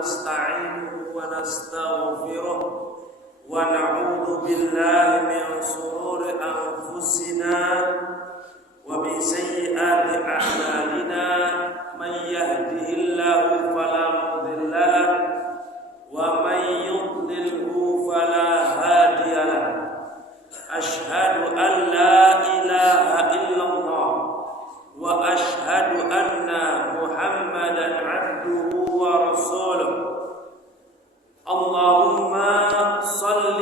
ونستعينه ونستغفره ونعوذ بالله من شرور أنفسنا ومن سيئات أعمالنا من يهده الله فلا مضل له ومن يضلله فلا هادي له أشهد أن لا إله إلا الله وأشهد أن محمدا عبده ورسوله اللهم صل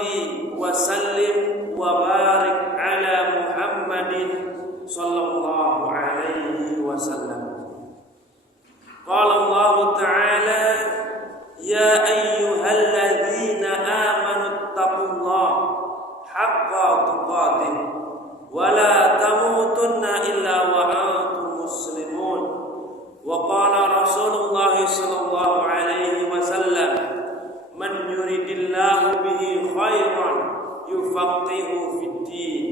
وسلم وبارك على محمد صلى الله عليه وسلم. قال الله تعالى يا أيها الذين آمنوا اتقوا الله حق تقاته ولا تموتن إلا وأنتم مسلمون. وقال رسول الله صلى الله عليه وسلم من يريد الله به خيرا يفقهه في الدين.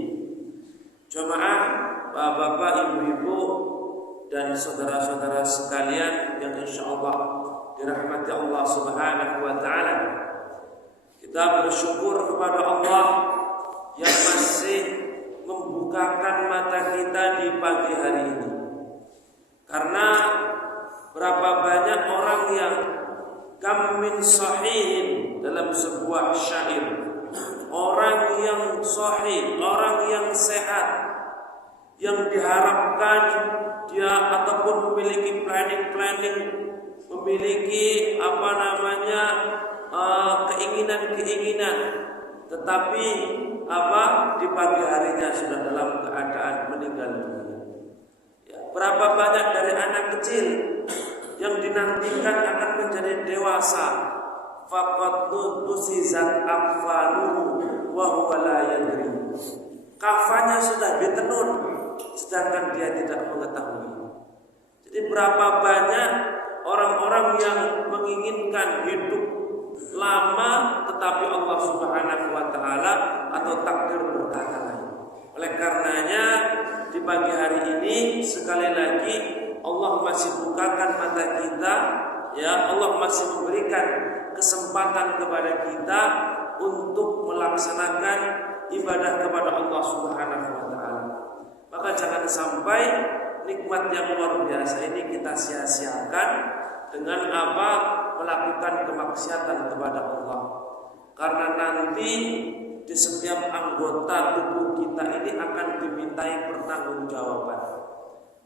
Jemaah, bapak-bapak, ibu-ibu dan saudara-saudara sekalian yang insyaallah dirahmati Allah Subhanahu wa taala. Kita bersyukur kepada Allah yang masih membukakan mata kita di pagi hari ini. Karena berapa banyak orang yang kam min sahihin dalam sebuah syair, orang yang sahih, orang yang sehat, yang diharapkan dia ataupun memiliki planning, memiliki keinginan, tetapi di pagi harinya sudah dalam keadaan meninggal dunia. Ya, berapa banyak dari anak kecil yang dinantikan akan menjadi dewasa, faqad nusizat akfanuhu wa huwa la yadri. Kafannya sudah ditenun sedangkan dia tidak mengetahui. Jadi berapa banyak orang-orang yang menginginkan hidup lama tetapi Allah Subhanahu wa taala atau takdir berkata lain. Oleh karenanya di pagi hari ini sekali lagi Allah masih bukakan mata kita, ya, Allah masih memberikan kesempatan kepada kita untuk melaksanakan ibadah kepada Allah Subhanahu wa taala. Maka jangan sampai nikmat yang luar biasa ini kita sia-siakan dengan melakukan kemaksiatan kepada Allah. Karena nanti di setiap anggota tubuh kita ini akan dimintai pertanggungjawaban.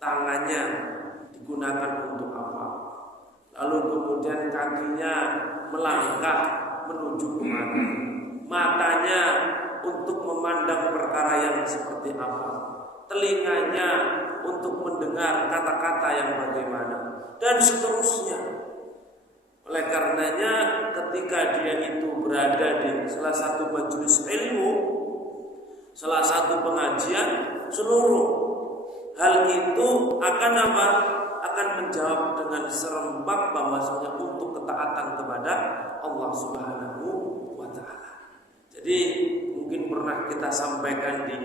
Tangannya digunakan untuk apa? Lalu kemudian kakinya melangkah menuju kemana? Matanya untuk memandang perkara yang seperti apa? Telinganya untuk mendengar kata-kata yang bagaimana? Dan seterusnya. Oleh karenanya ketika dia itu berada di salah satu majelis ilmu, salah satu pengajian, seluruh hal itu akan akan menjawab dengan serempak bahwasanya untuk ketaatan kepada Allah Subhanahu wa taala. Jadi mungkin pernah kita sampaikan di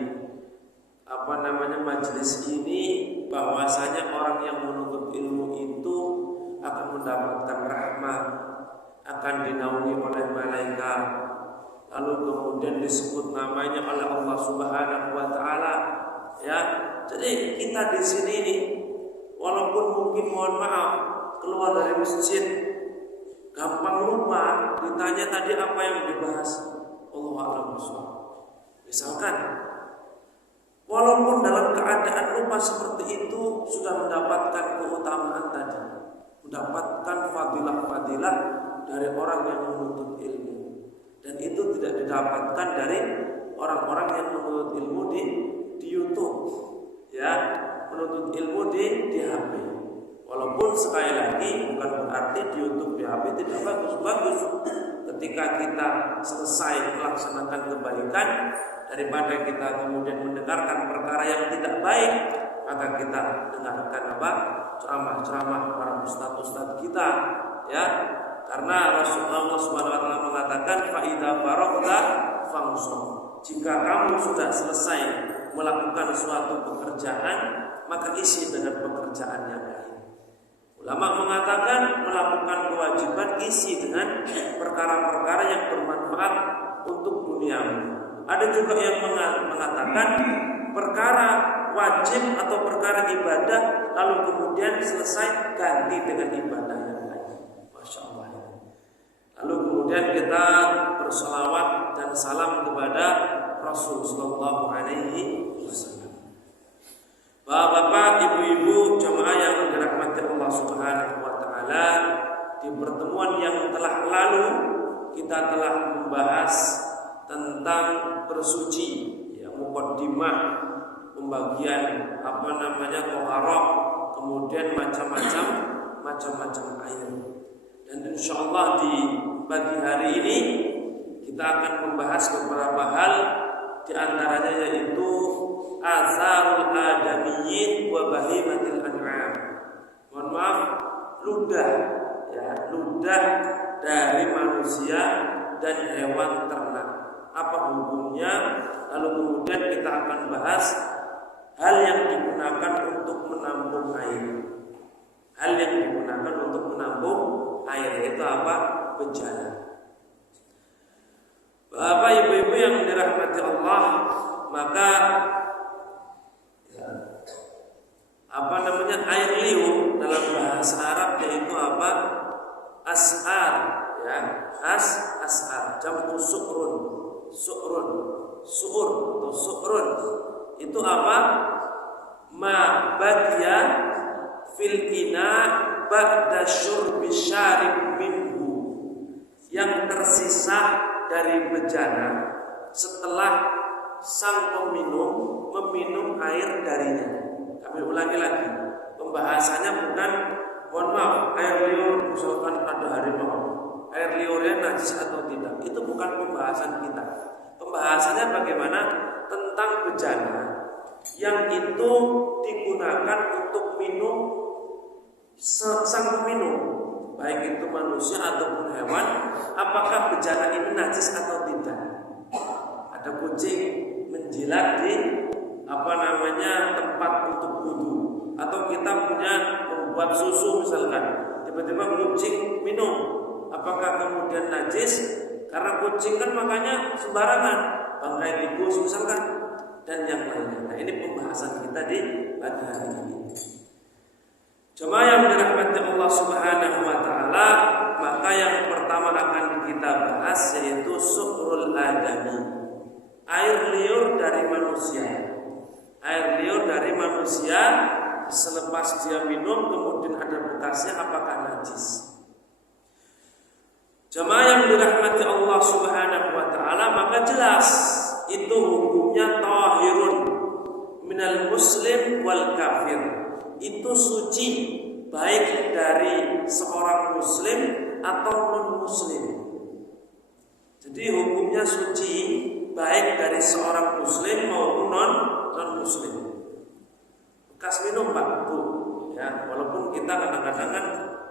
majelis ini bahwasanya orang yang menuntut ilmu itu akan mendapatkan rahmat, akan dinaungi oleh malaikat, lalu kemudian disebut namanya oleh Allah Subhanahu wa taala. Ya, jadi kita di sini nih, walaupun mungkin mohon maaf keluar dari masjid gampang lupa, ditanya tadi apa yang dibahas, Allahu a'lam bishawab. Misalkan walaupun dalam keadaan lupa seperti itu sudah mendapatkan keutamaan tadi, mendapatkan fadilah-fadilah dari orang yang menuntut ilmu, dan itu tidak didapatkan dari orang-orang yang menuntut ilmu di YouTube, ya, menuntut ilmu di HP. Walaupun sekali lagi bukan berarti di YouTube, di HP tidak bagus. Ketika kita selesai melaksanakan kebaikan, daripada kita kemudian mendengarkan perkara yang tidak baik, maka kita dengarkan ceramah-ceramah para ustaz-ustaz kita, ya. Karena Rasulullah SWT mengatakan fa idza faragta fansab. Jika kamu sudah selesai melakukan suatu pekerjaan, maka isi dengan pekerjaan yang lain. Ulama mengatakan melakukan kewajiban isi dengan perkara-perkara yang bermanfaat untuk dunia. Ada juga yang mengatakan perkara wajib atau perkara ibadah lalu kemudian selesai ganti dengan ibadah yang lain. Masya Allah. Lalu kemudian kita bersolawat dan salam kepada Rasul Sallallahu Alaihi Wasallam. Bapak-bapak, ibu-ibu, jamaah yang dirahmati Allah Subhanahu Wa Taala, di pertemuan yang telah lalu kita telah membahas tentang bersuci, ya, muqaddimah, pembagian toharah, kemudian macam-macam air. Dan insya Allah di pagi hari ini kita akan membahas beberapa hal, di antaranya yaitu azarul adamiyyin wa bahimatil an'am. Mohon maaf, ludah dari manusia dan hewan ternak. Apa hukumnya? Lalu kemudian kita akan bahas hal yang digunakan untuk menampung air. Hal yang digunakan untuk menampung air itu apa? Bejana. Bapak ibu-ibu yang dirahmati Allah, maka air liur dalam bahasa Arab yaitu apa? As'ar, ya. As'ar jamu su'ur atau su'run. Itu apa? Ma baqiya fil ina ba'da syurbi syarib minhu, yang tersisa dari bejana setelah sang peminum meminum air darinya. Kami ulangi lagi, pembahasannya bukan, mohon maaf, air liur misalkan ada harimau, air liurnya najis atau tidak, itu bukan pembahasan kita. Pembahasannya bagaimana tentang bejana yang itu digunakan untuk minum sang peminum, baik itu manusia ataupun hewan. Apakah bejana ini najis atau tidak? Ada kucing menjilat di tempat untuk wudu, atau kita punya membuat susu misalkan, tiba-tiba kucing minum, apakah kemudian najis? Karena kucing kan makanya sembarangan, bangkai tikus misalkan, dan yang lainnya. Nah, ini pembahasan kita di pagi hari ini. Jemaah yang dirahmati Allah Subhanahu Wa Taala, maka yang pertama akan kita bahas yaitu su'rul adami, air liur dari manusia. Air liur dari manusia selepas dia minum kemudian ada bekasnya, apakah najis? Jemaah yang dirahmati Allah Subhanahu Wa Taala, maka jelas itu hukumnya tahirun minal muslim wal kafir. Itu suci baik dari seorang muslim atau non muslim. Jadi hukumnya suci baik dari seorang muslim maupun non muslim. Bekas minum Pak, Bu, ya, walaupun kita kadang-kadang kan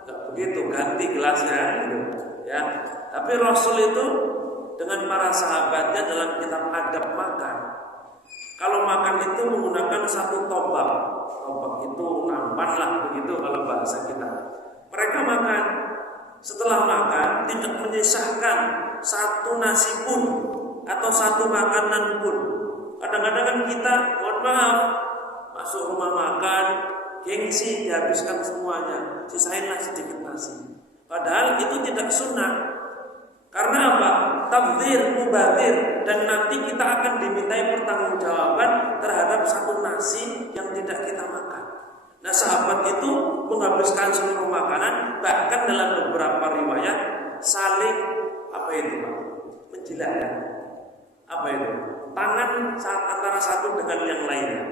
nggak begitu, ganti gelasnya gitu, ya. Tapi Rasul itu dengan para sahabatnya dalam kitab adab makan, kalau makan itu menggunakan satu tobak itu nampan lah begitu kalau bahasa kita. Mereka makan, setelah makan tidak menyisakan satu nasi pun atau satu makanan pun. Kadang-kadang kan kita, mohon maaf, masuk rumah makan, gengsi dihabiskan semuanya, sisainlah sedikit nasi. Padahal itu tidak sunnah. Karena apa? Tabdzir, mubadzir, dan nanti kita akan dimintai pertanggungjawaban terhadap satu nasi yang tidak kita makan. Nah, sahabat itu menghabiskan seluruh makanan, bahkan dalam beberapa riwayat saling menjilat. Apa itu? Tangan antara satu dengan yang lainnya.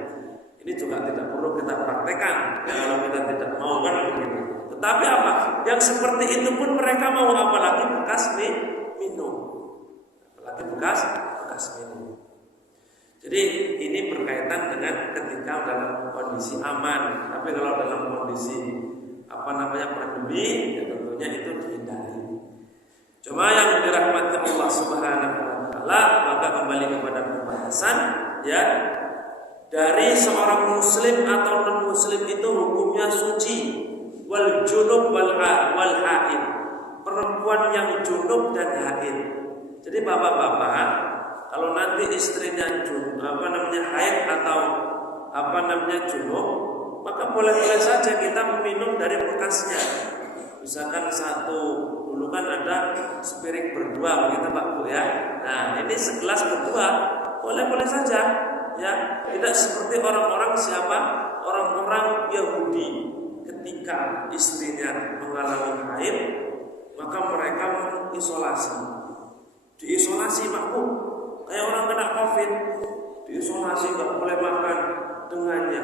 Ini juga tidak perlu kita praktekkan ya, kalau kita tidak mau kan begitu. Tetapi apa? Yang seperti itu pun mereka mau, apalagi bekas minum. Apalagi bekas minum. Jadi ini berkaitan dengan ketika dalam kondisi aman. Tapi kalau dalam kondisi pandemi, ya tentunya itu dihindari. Cuma yang dirahmati Allah Subhanahu Wa Taala, maka kembali kepada pembahasan, ya, dari seorang muslim atau non muslim itu hukumnya suci. Wal perempuan yang junub dan haid. Jadi bapak-bapak, kalau nanti istrinya haid atau junub, maka boleh-boleh saja kita meminum dari bekasnya. Misalkan dulu kan ada sepiring berdua begitu Pak Bu ya. Nah ini segelas berdua, boleh-boleh saja ya. Tidak seperti orang-orang Yahudi ketika istrinya mengalami haid, maka mereka mengisolasi. Diisolasi Pak Bu, kayak orang kena COVID, diisolasi nggak boleh makan dengannya.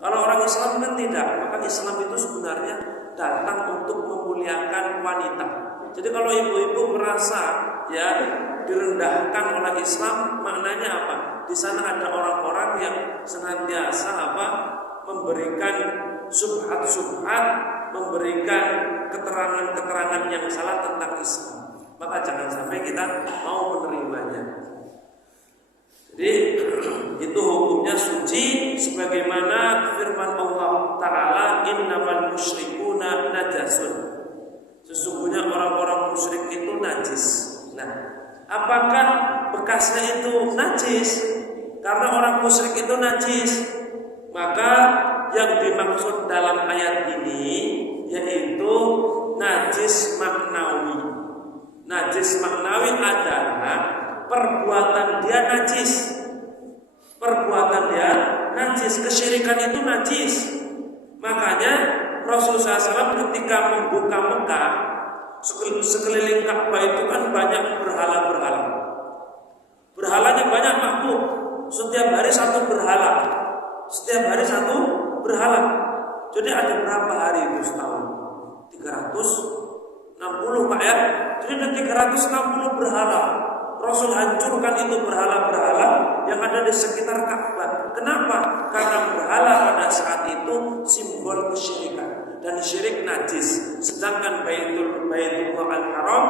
Kalau orang Islam kan tidak, maka Islam itu sebenarnya datang untuk memuliakan wanita. Jadi kalau ibu-ibu merasa ya direndahkan oleh Islam, maknanya apa? Di sana ada orang-orang yang senantiasa memberikan subhat, memberikan keterangan-keterangan yang salah tentang Islam. Maka jangan sampai kita mau menerimanya. Jadi itu hukumnya suci sebagaimana firman Allah Ta'ala, innamal musyrikuna najasun. Sesungguhnya orang-orang musyrik itu najis. Nah, apakah bekasnya itu najis? Karena orang musyrik itu najis, maka yang dimaksud dalam ayat ini yaitu najis maknawi. Najis maknawi adalah perbuatan dia najis. Perbuatan dia najis, kesyirikan itu najis. Makanya Rasulullah SAW ketika membuka Mekah, sekeliling Ka'bah itu kan banyak berhala-berhala. Berhalanya banyak makhluk. Setiap hari satu berhala. Jadi ada berapa hari itu setahun? 360 Pak ya. Jadi ada 360 berhala. Rasul hancurkan itu berhala-berhala yang ada di sekitar Ka'bah. Kenapa? Karena berhala pada saat itu simbol kesyirikan dan syirik najis. Sedangkan Baitullah Al-Haram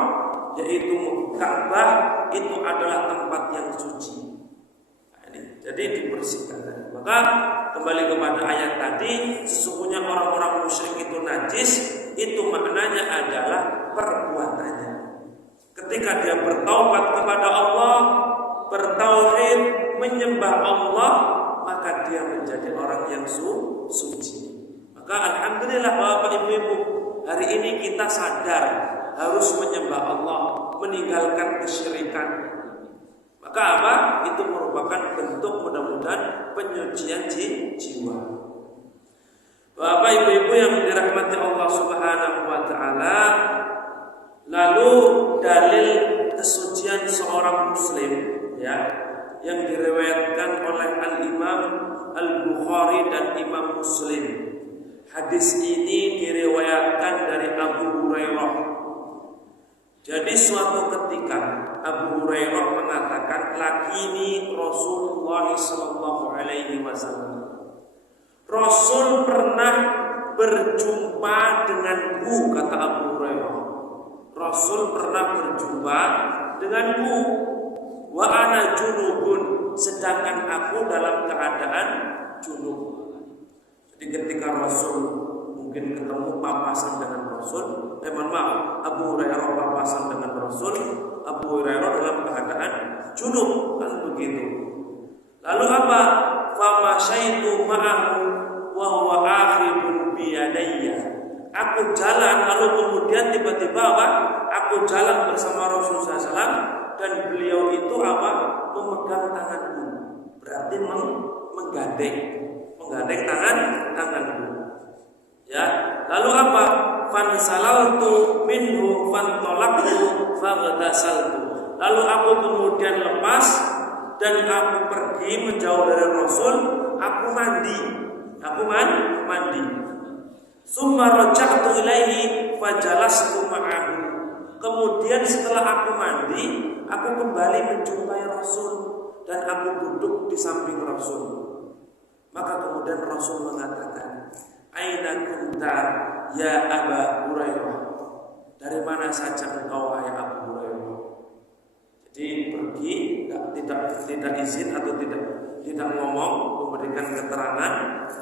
yaitu Ka'bah itu adalah tempat yang suci. Jadi dibersihkan. Maka kembali kepada ayat tadi, sesungguhnya orang-orang musyrik itu najis, itu maknanya adalah perbuatannya. Ketika dia bertaubat kepada Allah, bertauhid, menyembah Allah, maka dia menjadi orang yang suci. Maka alhamdulillah Bapak Ibu, hari ini kita sadar harus menyembah Allah, meninggalkan kesyirikan. Maka apa? Itu merupakan bentuk mudah-mudahan penyucian jiwa. Bapak Ibu yang dirahmati Allah Subhanahu wa taala, lalu dalil kesucian seorang muslim ya yang diriwayatkan oleh Al-Imam Al-Bukhari dan Imam Muslim. Hadis ini diriwayatkan dari Abu Hurairah. Jadi suatu ketika Abu Hurairah mengatakan, lakini Rasulullah sallallahu alaihi wasallam. Rasul pernah berjumpa denganku, kata Abu Hurairah. Rasul pernah berjumpa denganku. Wa ana junubun, sedangkan aku dalam keadaan junub. Jadi ketika Rasul mungkin ketemu papasan dengan Rasul, Abu Hurairah papasan dengan Rasul, Abu Hurairah dalam keadaan junub, kan begitu. Lalu apa? Famasyaitu ma'ahu wa huwa akhidun biyadayya. Aku jalan, lalu kemudian tiba-tiba apa? Aku jalan bersama Rasulullah SAW dan beliau itu apa? Memegang tanganku. Berarti menggandeng tanganku. Ya, lalu apa? Fansalaltu minhu fantolaktu faghtasaltu. Lalu aku kemudian lepas dan aku pergi menjauh dari Rasul. Aku mandi. Summa raja'tu ilaihi fajalastu ma'ahu. Kemudian setelah aku mandi, aku kembali menjumpai Rasul dan aku duduk di samping Rasul. Maka kemudian Rasul mengatakan, aina kunta ya Aba Hurairah? Dari mana saja engkau wahai Abu Hurairah? Jadi pergi, tidak izin atau tidak ngomong, memberikan keterangan,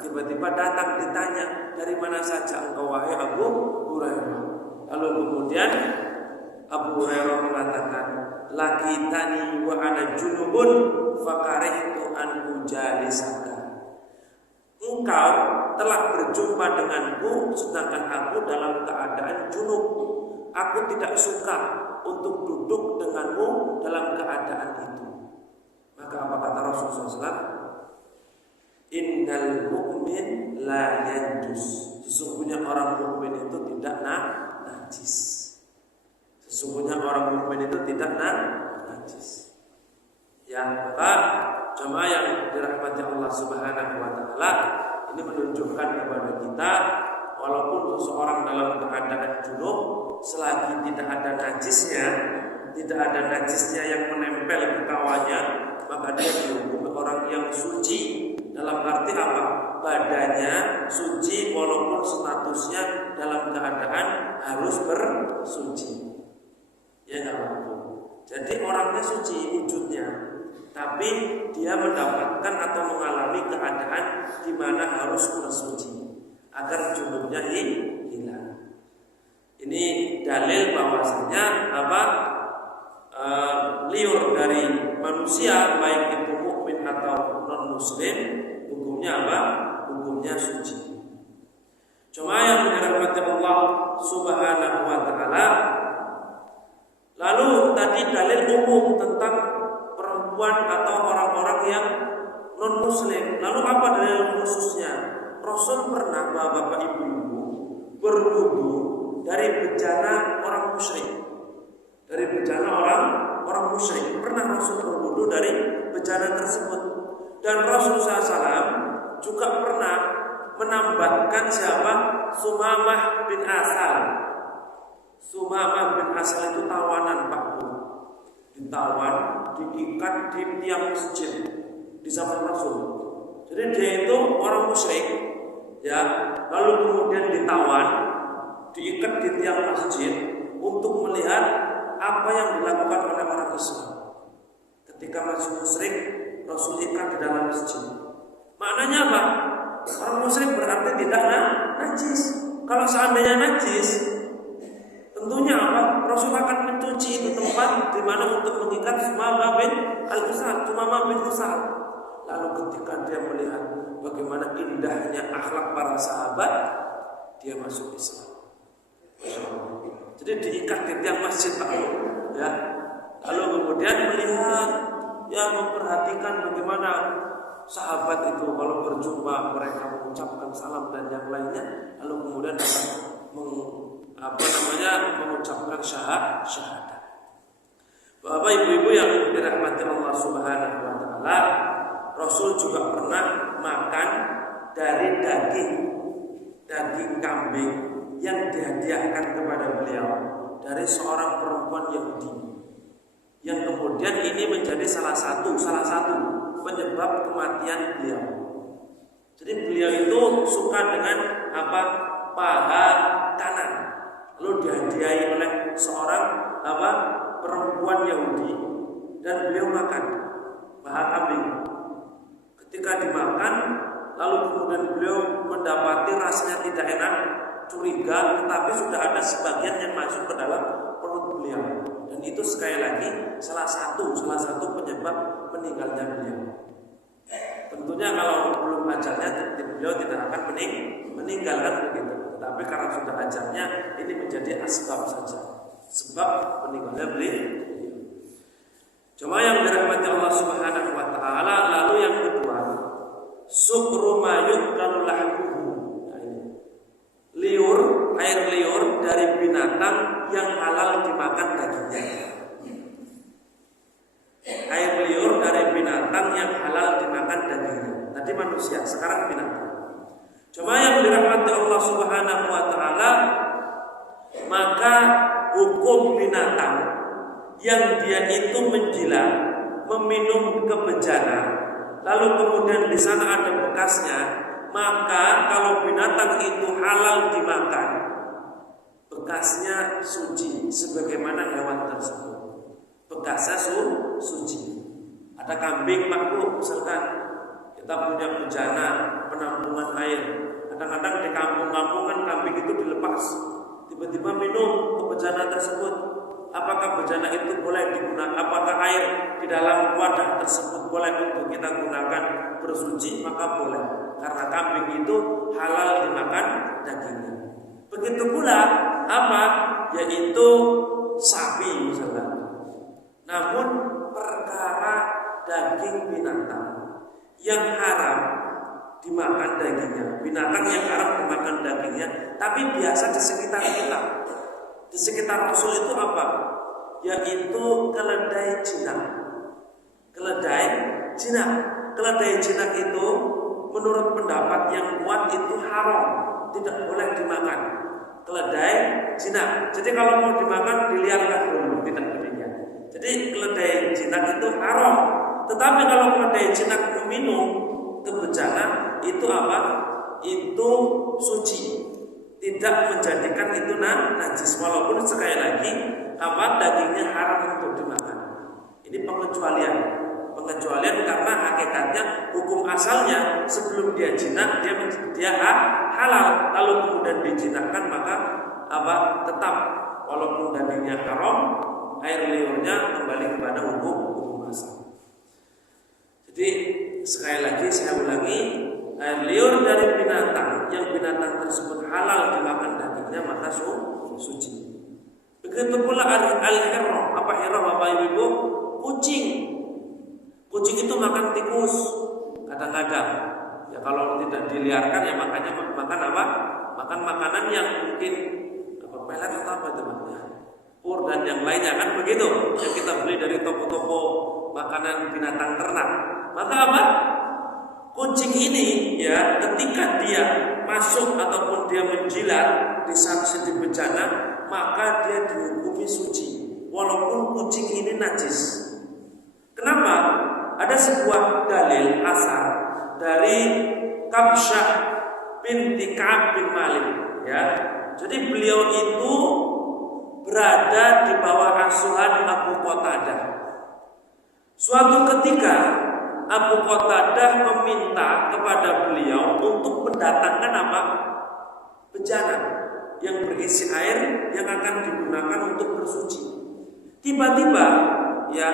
tiba-tiba datang ditanya, dari mana saja engkau wahai Abu Hurairah? Lalu kemudian Abu Hurairah mengatakan, "Laqitani wa ana junubun fakarihtu an ujalisaka." Engkau telah berjumpa denganku sedangkan aku dalam keadaan junub. Aku tidak suka untuk duduk denganmu dalam keadaan itu. Maka apa kata Rasulullah SAW? Innal mu'min la yanjus. Sesungguhnya orang mukmin itu tidak najis. Sesungguhnya orang mukmin itu tidak najis. Ya, maka jemaah yang dirahmati Allah Subhanahu wa taala, ini menunjukkan kepada kita walaupun seseorang dalam keadaan junub, selagi tidak ada najisnya yang menempel ke kawannya, maka dia dihukumi orang yang suci. Dalam arti apa? Badannya suci walaupun statusnya dalam keadaan harus bersuci. Ya enggak apa-apa. Jadi orangnya suci wujudnya, tapi dia mendapatkan atau mengalami keadaan di mana harus bersuci agar junubnya hilang. Ini dalil bahwasanya liur dari manusia baik itu mukmin atau non muslim, hukumnya apa? Hukumnya suci. Cuma yang dirahmati Allah Subhanahu wa taala, lalu tadi dalil umum tentang perempuan atau orang-orang yang non muslim. Lalu apa dalil khususnya? Rasul pernah bapak ibu-ibu berwudu dari bejana orang musyrik. Dari bejana orang musyrik. Pernah Rasul berwudu dari bejana tersebut. Dan Rasul SAW juga pernah menambahkan siapa? Sumamah bin Asal. Sumamah bin Asal itu tawanan Pak Bu. Ditawan, diikat di tiang masjid di zaman Rasul. Jadi dia itu orang musyrik, ya. Lalu kemudian ditawan, diikat di tiang masjid untuk melihat apa yang dilakukan oleh orang Islam. Ketika masih musyrik, Rasul ikat di dalam masjid. Maknanya apa? Orang musyrik berarti tidak najis. Kalau seandainya najis, tentunya apa? Rasul akan mencuci itu tempat di mana untuk mengikat Sumamah bin Usal. Lalu ketika dia melihat bagaimana indahnya akhlak para sahabat, dia masuk Islam. Jadi diikat di tiang masjid ya. Lalu kemudian melihat, ya, memperhatikan bagaimana sahabat itu kalau berjumpa mereka mengucapkan salam dan yang lainnya, lalu kemudian mengucapkan syahadat. Bapak ibu-ibu yang dirahmati Allah Subhanahu wa taala, Rasul juga pernah makan dari daging kambing yang dihadiahkan kepada beliau dari seorang perempuan Yahudi, yang kemudian ini menjadi salah satu penyebab kematian beliau. Jadi beliau itu suka dengan paha kanan, lalu dihadiahi oleh seorang perempuan Yahudi, dan beliau makan paha kambing. Ketika dimakan, lalu kemudian beliau mendapati rasanya tidak enak, curiga, tetapi sudah ada sebagian yang masuk ke dalam perut beliau, dan itu sekali lagi salah satu penyebab meninggalnya beliau. Tentunya kalau belum ajalnya beliau tidak akan meninggalkan begitu, tetapi karena sudah ajalnya, ini menjadi asbab saja, sebab meninggalnya beliau. Cuma yang dirahmati Allah Subhanahu wa taala, lalu yang kedua, sukru mayuk kalulahmuhu. Air liur dari binatang yang halal dimakan dagingnya. Air liur dari binatang yang halal dimakan dagingnya. Tadi manusia, sekarang binatang. Cuma yang dirahmati Allah Subhanahu wa taala, maka hukum binatang yang dia itu menjilat, meminum kebejana, lalu kemudian di sana ada bekasnya, maka kalau binatang itu halal dimakan, bekasnya suci sebagaimana hewan tersebut. Bekasnya suci. Ada kambing makhluk, misalkan kita punya bejana penampungan air. Kadang-kadang di kampung-kampung kan kambing itu dilepas, tiba-tiba minum ke bejana tersebut. apakah bejana itu boleh digunakan, apakah air di dalam wadah tersebut boleh untuk kita gunakan bersuci, maka boleh, karena kambing itu halal dimakan dagingnya. Begitu pula apa, yaitu sapi misalnya. Namun perkara daging binatang yang haram dimakan dagingnya, binatang yang haram dimakan dagingnya, tapi biasa di sekitar kita, di sekitar Rasul itu apa? Yaitu keledai jinak. Keledai jinak. Keledai jinak itu menurut pendapat yang kuat itu haram, tidak boleh dimakan. Keledai jinak. Jadi kalau mau dimakan diliarkan dulu, tidak demikian. Jadi keledai jinak itu haram. Tetapi kalau keledai jinak minum ke bejana itu apa? Itu suci. Tidak menjadikan itu najis, walaupun sekali lagi apa, dagingnya haram untuk dimakan. Ini pengecualian karena hakikatnya hukum asalnya sebelum dia jinak dia halal, lalu kemudian dijinakkan maka apa, tetap walaupun dagingnya haram, air liurnya kembali kepada hukum asal. Jadi sekali lagi saya ulangi, air liur dari binatang yang binatang tersebut halal dimakan dagingnya maka suci. Begitu pula al-hirrah. Apa hirrah Bapak Ibu? Kucing. Kucing itu makan tikus kadang-kadang. Ya kalau tidak diliarkan ya makanya makan apa? Makan makanan yang mungkin apa, pelet atau apa itu namanya, pur dan yang lainnya kan begitu. Yang kita beli dari toko-toko makanan binatang ternak. Maka apa? Kucing ini ya ketika dia masuk ataupun dia menjilat di saksi di bejana, maka dia dihukumi suci walaupun kucing ini najis. Kenapa? Ada sebuah dalil asar dari Kabsyah binti Ka'ab bin Malik ya. Jadi beliau itu berada di bawah asuhan Abu Qatadah. Suatu ketika Abu Qatadah meminta kepada beliau untuk mendatangkan apa? Bejana yang berisi air yang akan digunakan untuk bersuci. Tiba-tiba ya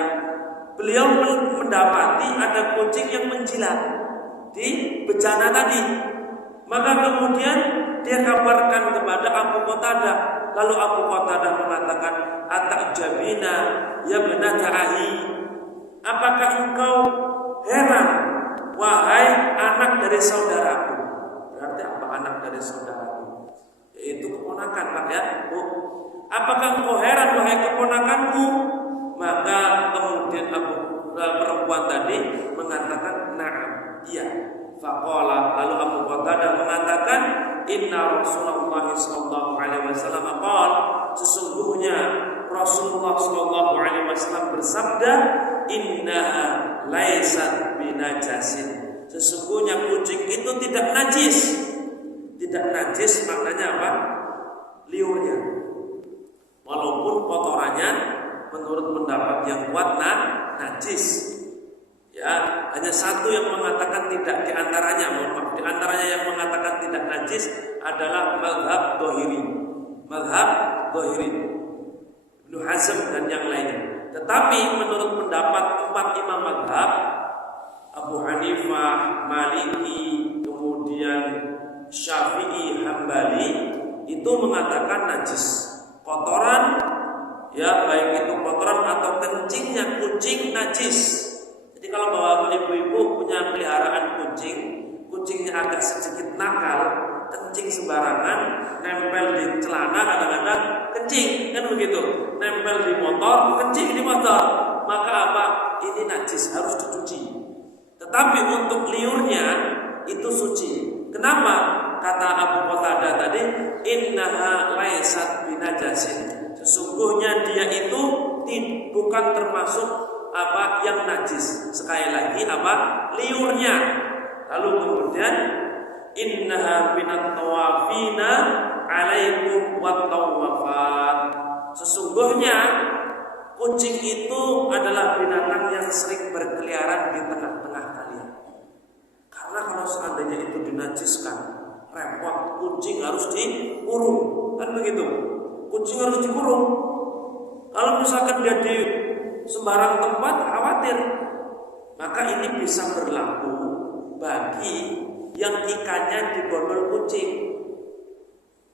beliau mendapati ada kucing yang menjilat di bejana tadi. Maka kemudian dia kabarkan kepada Abu Qatadah. Lalu Abu Qatadah mengatakan, "Atajabina ya binata ahi." Apakah engkau heran wahai anak dari saudaraku? Berarti apa anak dari saudaraku? Yaitu keponakan, Pak ya. Apakah engkau heran wahai keponakanku? Maka kemudian perempuan tadi mengatakan, "Na'am, iya." Faqala, lalu Abu Qatadah mengatakan, "Inna Rasulullah sallallahu alaihi wasallam qala," sesungguhnya Rasulullah sallallahu alaihi wasallam bersabda, "Innaha laysat binajasin." Sesungguhnya kucing itu tidak najis. Tidak najis maknanya apa? Liurnya. Walaupun kotorannya menurut pendapat yang kuat najis. Ya, hanya satu yang mengatakan tidak, di antaranya, di antaranya yang mengatakan tidak najis adalah mazhab Dhahiri. Mazhab Dhahiri, Ibnu Hazm dan yang lainnya. Tetapi menurut pendapat 4 imam mazhab, Abu Hanifah, Maliki, kemudian Syafi'i, Hambali, itu mengatakan najis. Kotoran, ya baik itu kotoran atau kencingnya kucing najis. Jadi kalau bapak ibu-ibu punya peliharaan kucingnya agak sedikit nakal, kencing sembarangan, nempel di celana kadang-kadang kencing, kan begitu. Nempel di motor, kencing di motor. Maka apa? Ini najis, harus dicuci. Tetapi untuk liurnya itu suci. Kenapa? Kata Abu Qatadah tadi, "Innaha laysat binajasin." Sesungguhnya dia itu bukan termasuk apa yang najis. Sekali lagi apa? Liurnya. Lalu kemudian, "Innaha minat tawafina alaikum wat tawafat." Sesungguhnya kucing itu adalah binatang yang sering berkeliaran di tengah-tengah kalian. Karena kalau seandainya itu dinajiskan, repot. Kucing harus dikurung, kan begitu? Kucing harus dikurung. Kalau misalkan dia di sembarang tempat khawatir, maka ini bisa berlaku bagi yang ikannya digondol kucing.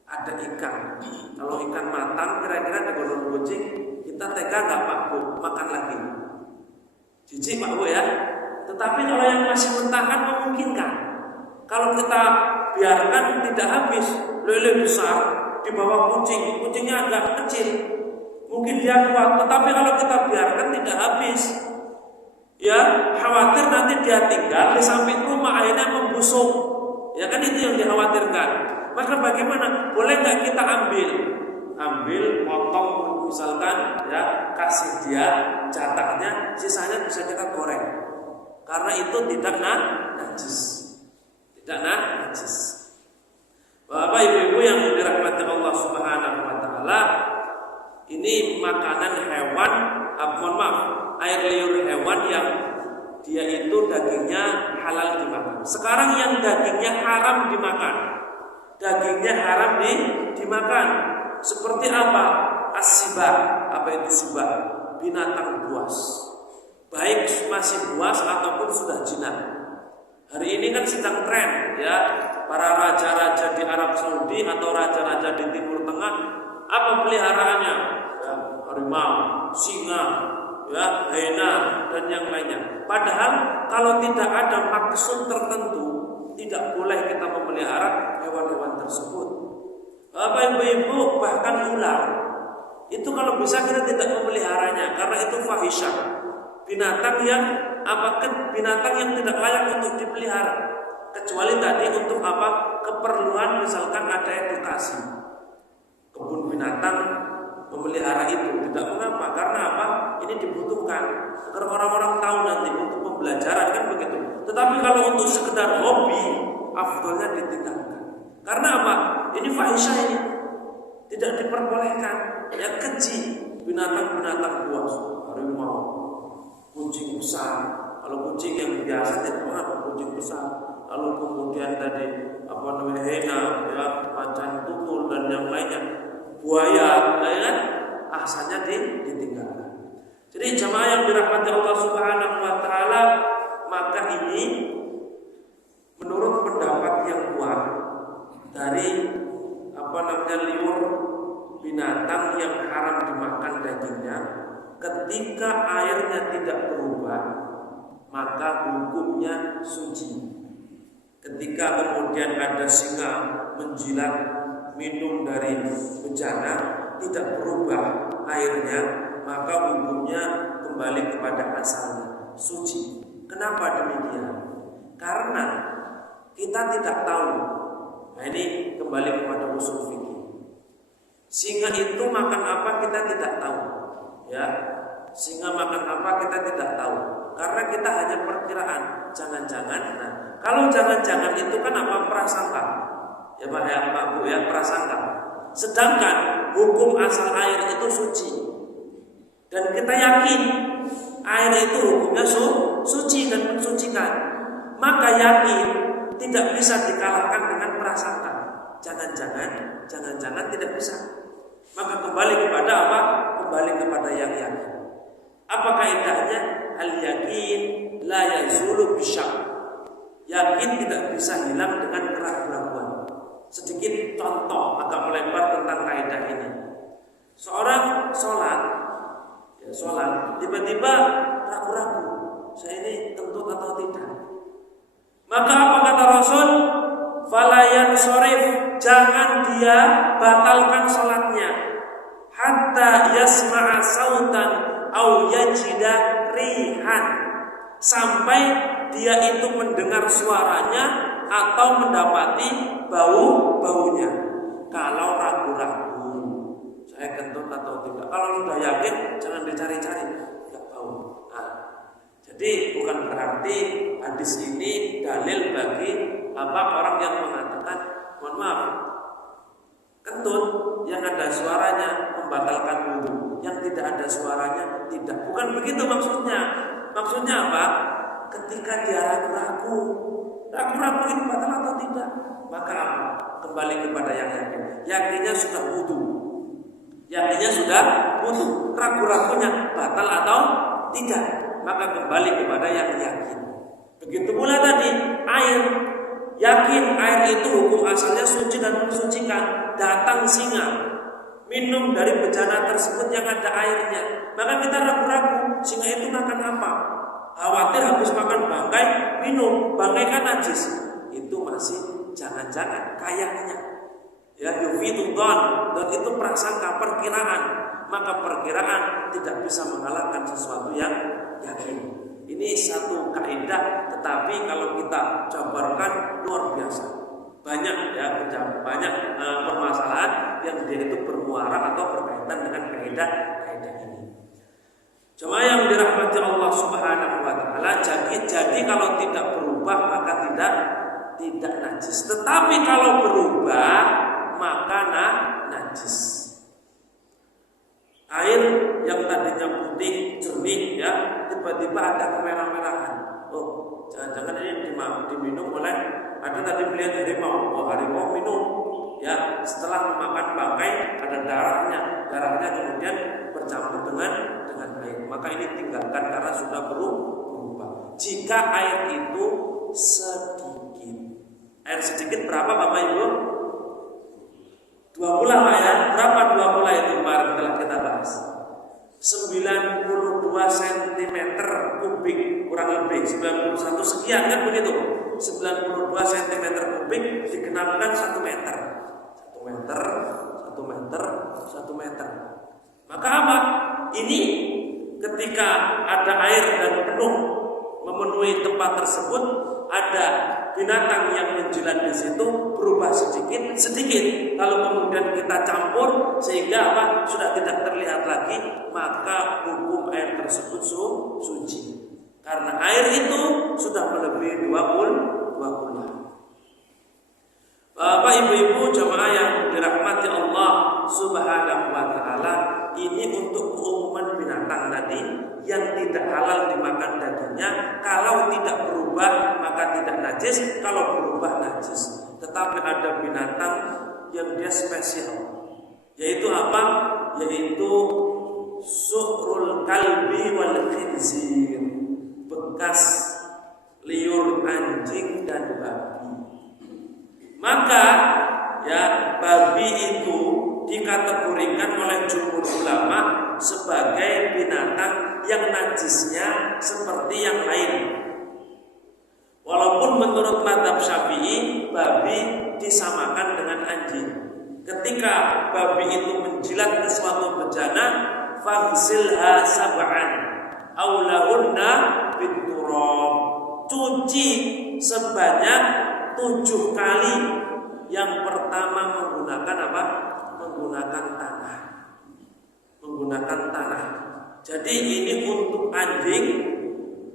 Ada ikan, kalau ikan matang kira-kira digondol kucing, kita tega nggak Pak Bu makan lagi? Jijik Pak Bu ya. Tetapi kalau yang masih mentah kan memungkinkan. Kalau kita biarkan tidak habis, lele besar di bawah kucing, kucingnya agak kecil, mungkin dia kuat. Tetapi kalau kita biarkan tidak habis, ya khawatir nanti dia tinggal di samping rumah akhirnya membusuk. Ya kan itu yang dikhawatirkan. Maka bagaimana? Boleh nggak kita ambil, potong misalkan, ya kasih dia jatahnya, sisanya bisa kita goreng. Karena itu tidak najis. Tidak najis. Bapak Ibu yang dirahmati Allah Subhanahu wa taala, ini makanan hewan, air liur hewan yang dia itu dagingnya halal dimakan. Sekarang yang dagingnya haram dimakan. Dagingnya haram dimakan. Seperti apa? As-sibah. Apa itu sibah? Binatang buas. Baik masih buas ataupun sudah jinak. Hari ini kan sedang tren, ya, para raja-raja di Arab Saudi atau raja-raja di Timur Tengah, apa peliharaannya? Ya, harimau, singa, ya, hyena dan yang lainnya. Padahal kalau tidak ada maksud tertentu, tidak boleh kita memelihara hewan-hewan tersebut. Bapak Ibu, bahkan ular, itu kalau bisa kita tidak memeliharanya karena itu fahisyah. Binatang yang tidak layak untuk dipelihara, kecuali tadi untuk apa? Keperluan, misalkan ada edukasi. Kebun binatang memelihara itu tidak mengapa, karena apa? Ini dibutuhkan agar orang-orang tahu nanti untuk pembelajaran, kan begitu. Tetapi kalau untuk sekedar hobi, afdolnya ditinggalkan. Karena apa? Ini fahisyah, ini tidak diperbolehkan. Ya, keji binatang-binatang buas, harimau, kucing besar. Kalau kucing yang biasa tidak mengapa, kucing besar. Lalu kemudian tadi hyena, ya, macan tutul dan yang lainnya, buaya, ya kan? Asalnya ditinggalkan. Jadi jamaah yang dirahmati Allah Subhanahu wa taala, maka ini menurut pendapat yang kuat dari liur binatang yang haram dimakan dagingnya, ketika airnya tidak berubah, maka hukumnya suci. Ketika kemudian ada singa menjilat minum dari bejana, tidak berubah airnya, maka hukumnya kembali kepada asalnya, suci. Kenapa demikian? Karena kita tidak tahu. Nah, ini kembali kepada usul fikih. Singa itu makan apa kita tidak tahu, ya. Singa makan apa kita tidak tahu, karena kita hanya perkiraan. Jangan-jangan, nah, kalau jangan-jangan itu kan apa? Prasangka, ya Pak, ya Pak Bu, ya, prasangka. Sedangkan hukum asal air itu suci, dan kita yakin air itu hukumnya suci dan mensucikan, maka yakin tidak bisa dikalahkan dengan prasangka. Jangan-jangan tidak bisa. Maka kembali kepada apa? Kembali kepada yang yakin. Apa kaidahnya? Al-yakin la yazulu bisyak. Yakin tidak bisa hilang dengan keraguan-keraguan. Sedikit contoh agak melebar tentang kaidah ini. Seorang sholat, tiba-tiba ragu-ragu, saya ini kentut atau tidak. Maka apa kata Rasul? Falayan sorif, jangan dia batalkan sholatnya hatta yasma'a sautan au yajida rihan, sampai dia itu mendengar suaranya atau mendapati baunya. Kalau ragu-ragu, saya kentut atau tidak. Kalau sudah yakin, jangan dicari-cari, tidak tahu. Nah, jadi bukan berarti hadis ini dalil bagi orang yang mengatakan, mohon maaf, kentut yang ada suaranya membatalkan wudu, yang tidak ada suaranya tidak. Bukan begitu maksudnya. Maksudnya apa? Ketika dia ragu-ragu ini batal atau tidak, maka apa? Kembali kepada yang yakin. Yakinnya sudah wudu. yakinnya sudah butuh, ragu-ragunya batal atau tidak, maka kembali kepada yang yakin. Begitu pula tadi air, yakin air itu hukum asalnya suci dan mensucikan. Datang singa minum dari bejana tersebut yang ada airnya, maka kita ragu-ragu singa itu makan apa, khawatir habis makan bangkai minum, bangkai kan najis, itu masih jangan-jangan kayaknya ya yufidudon, dan itu prasangka perkiraan, maka perkiraan tidak bisa mengalahkan sesuatu yang yakin. Ini satu kaidah, tetapi kalau kita jabarkan luar biasa, banyak ya, banyak permasalahan yang dia itu bermuara atau berkaitan dengan kaidah ini. Cuma yang dirahmati Allah Subhanahu wa taala, jadi kalau tidak berubah maka tidak najis. Tetapi kalau berubah maka najis. Air yang tadinya putih jernih ya, tiba-tiba ada kemerah-merahan. Oh, jangan-jangan ini diminum oleh, ada tadi melihat harimau. Oh, harimau minum ya, setelah memakan bangkai ada darahnya kemudian bercampur dengan air. Maka ini tinggalkan karena sudah berubah. Jika air itu sedikit. Air sedikit berapa Bapak Ibu? 20 Pak ya. Berapa 20 itu kemarin telah kita bahas? 92 cm kubik kurang lebih, 91 sekian kan begitu. 92 cm kubik dikenalkan 1 meter. 1 meter, 1 meter, 1 meter. Maka apa? Ini ketika ada air dan penuh memenuhi tempat tersebut, ada binatang yang menjilat di situ, berubah sedikit. Kalau kemudian kita campur sehingga apa? Sudah tidak terlihat lagi, maka hukum air tersebut suci. Karena air itu sudah melebihi 20. Bapak Ibu-ibu jamaah yang dirahmati Allah Subhanahu wa taala, ini untuk keumuman binatang tadi yang tidak halal dimakan dagingnya. Kalau tidak berubah maka tidak najis, kalau berubah najis. Tetapi ada binatang yang dia spesial, yaitu apa? Yaitu su'rul kalbi wal khinzir, bekas liur anjing dan babi. Maka ya, babi itu dikategorikan oleh jumhur ulama sebagai binatang yang najisnya seperti yang lain. Walaupun menurut mazhab Syafi'i babi disamakan dengan anjing. Ketika babi itu menjilat ke suatu bejana, faghsilha sab'an aw lahunna biturab, cuci sebanyak 7 kali. Yang pertama menggunakan apa? Menggunakan tanah. Jadi ini untuk anjing,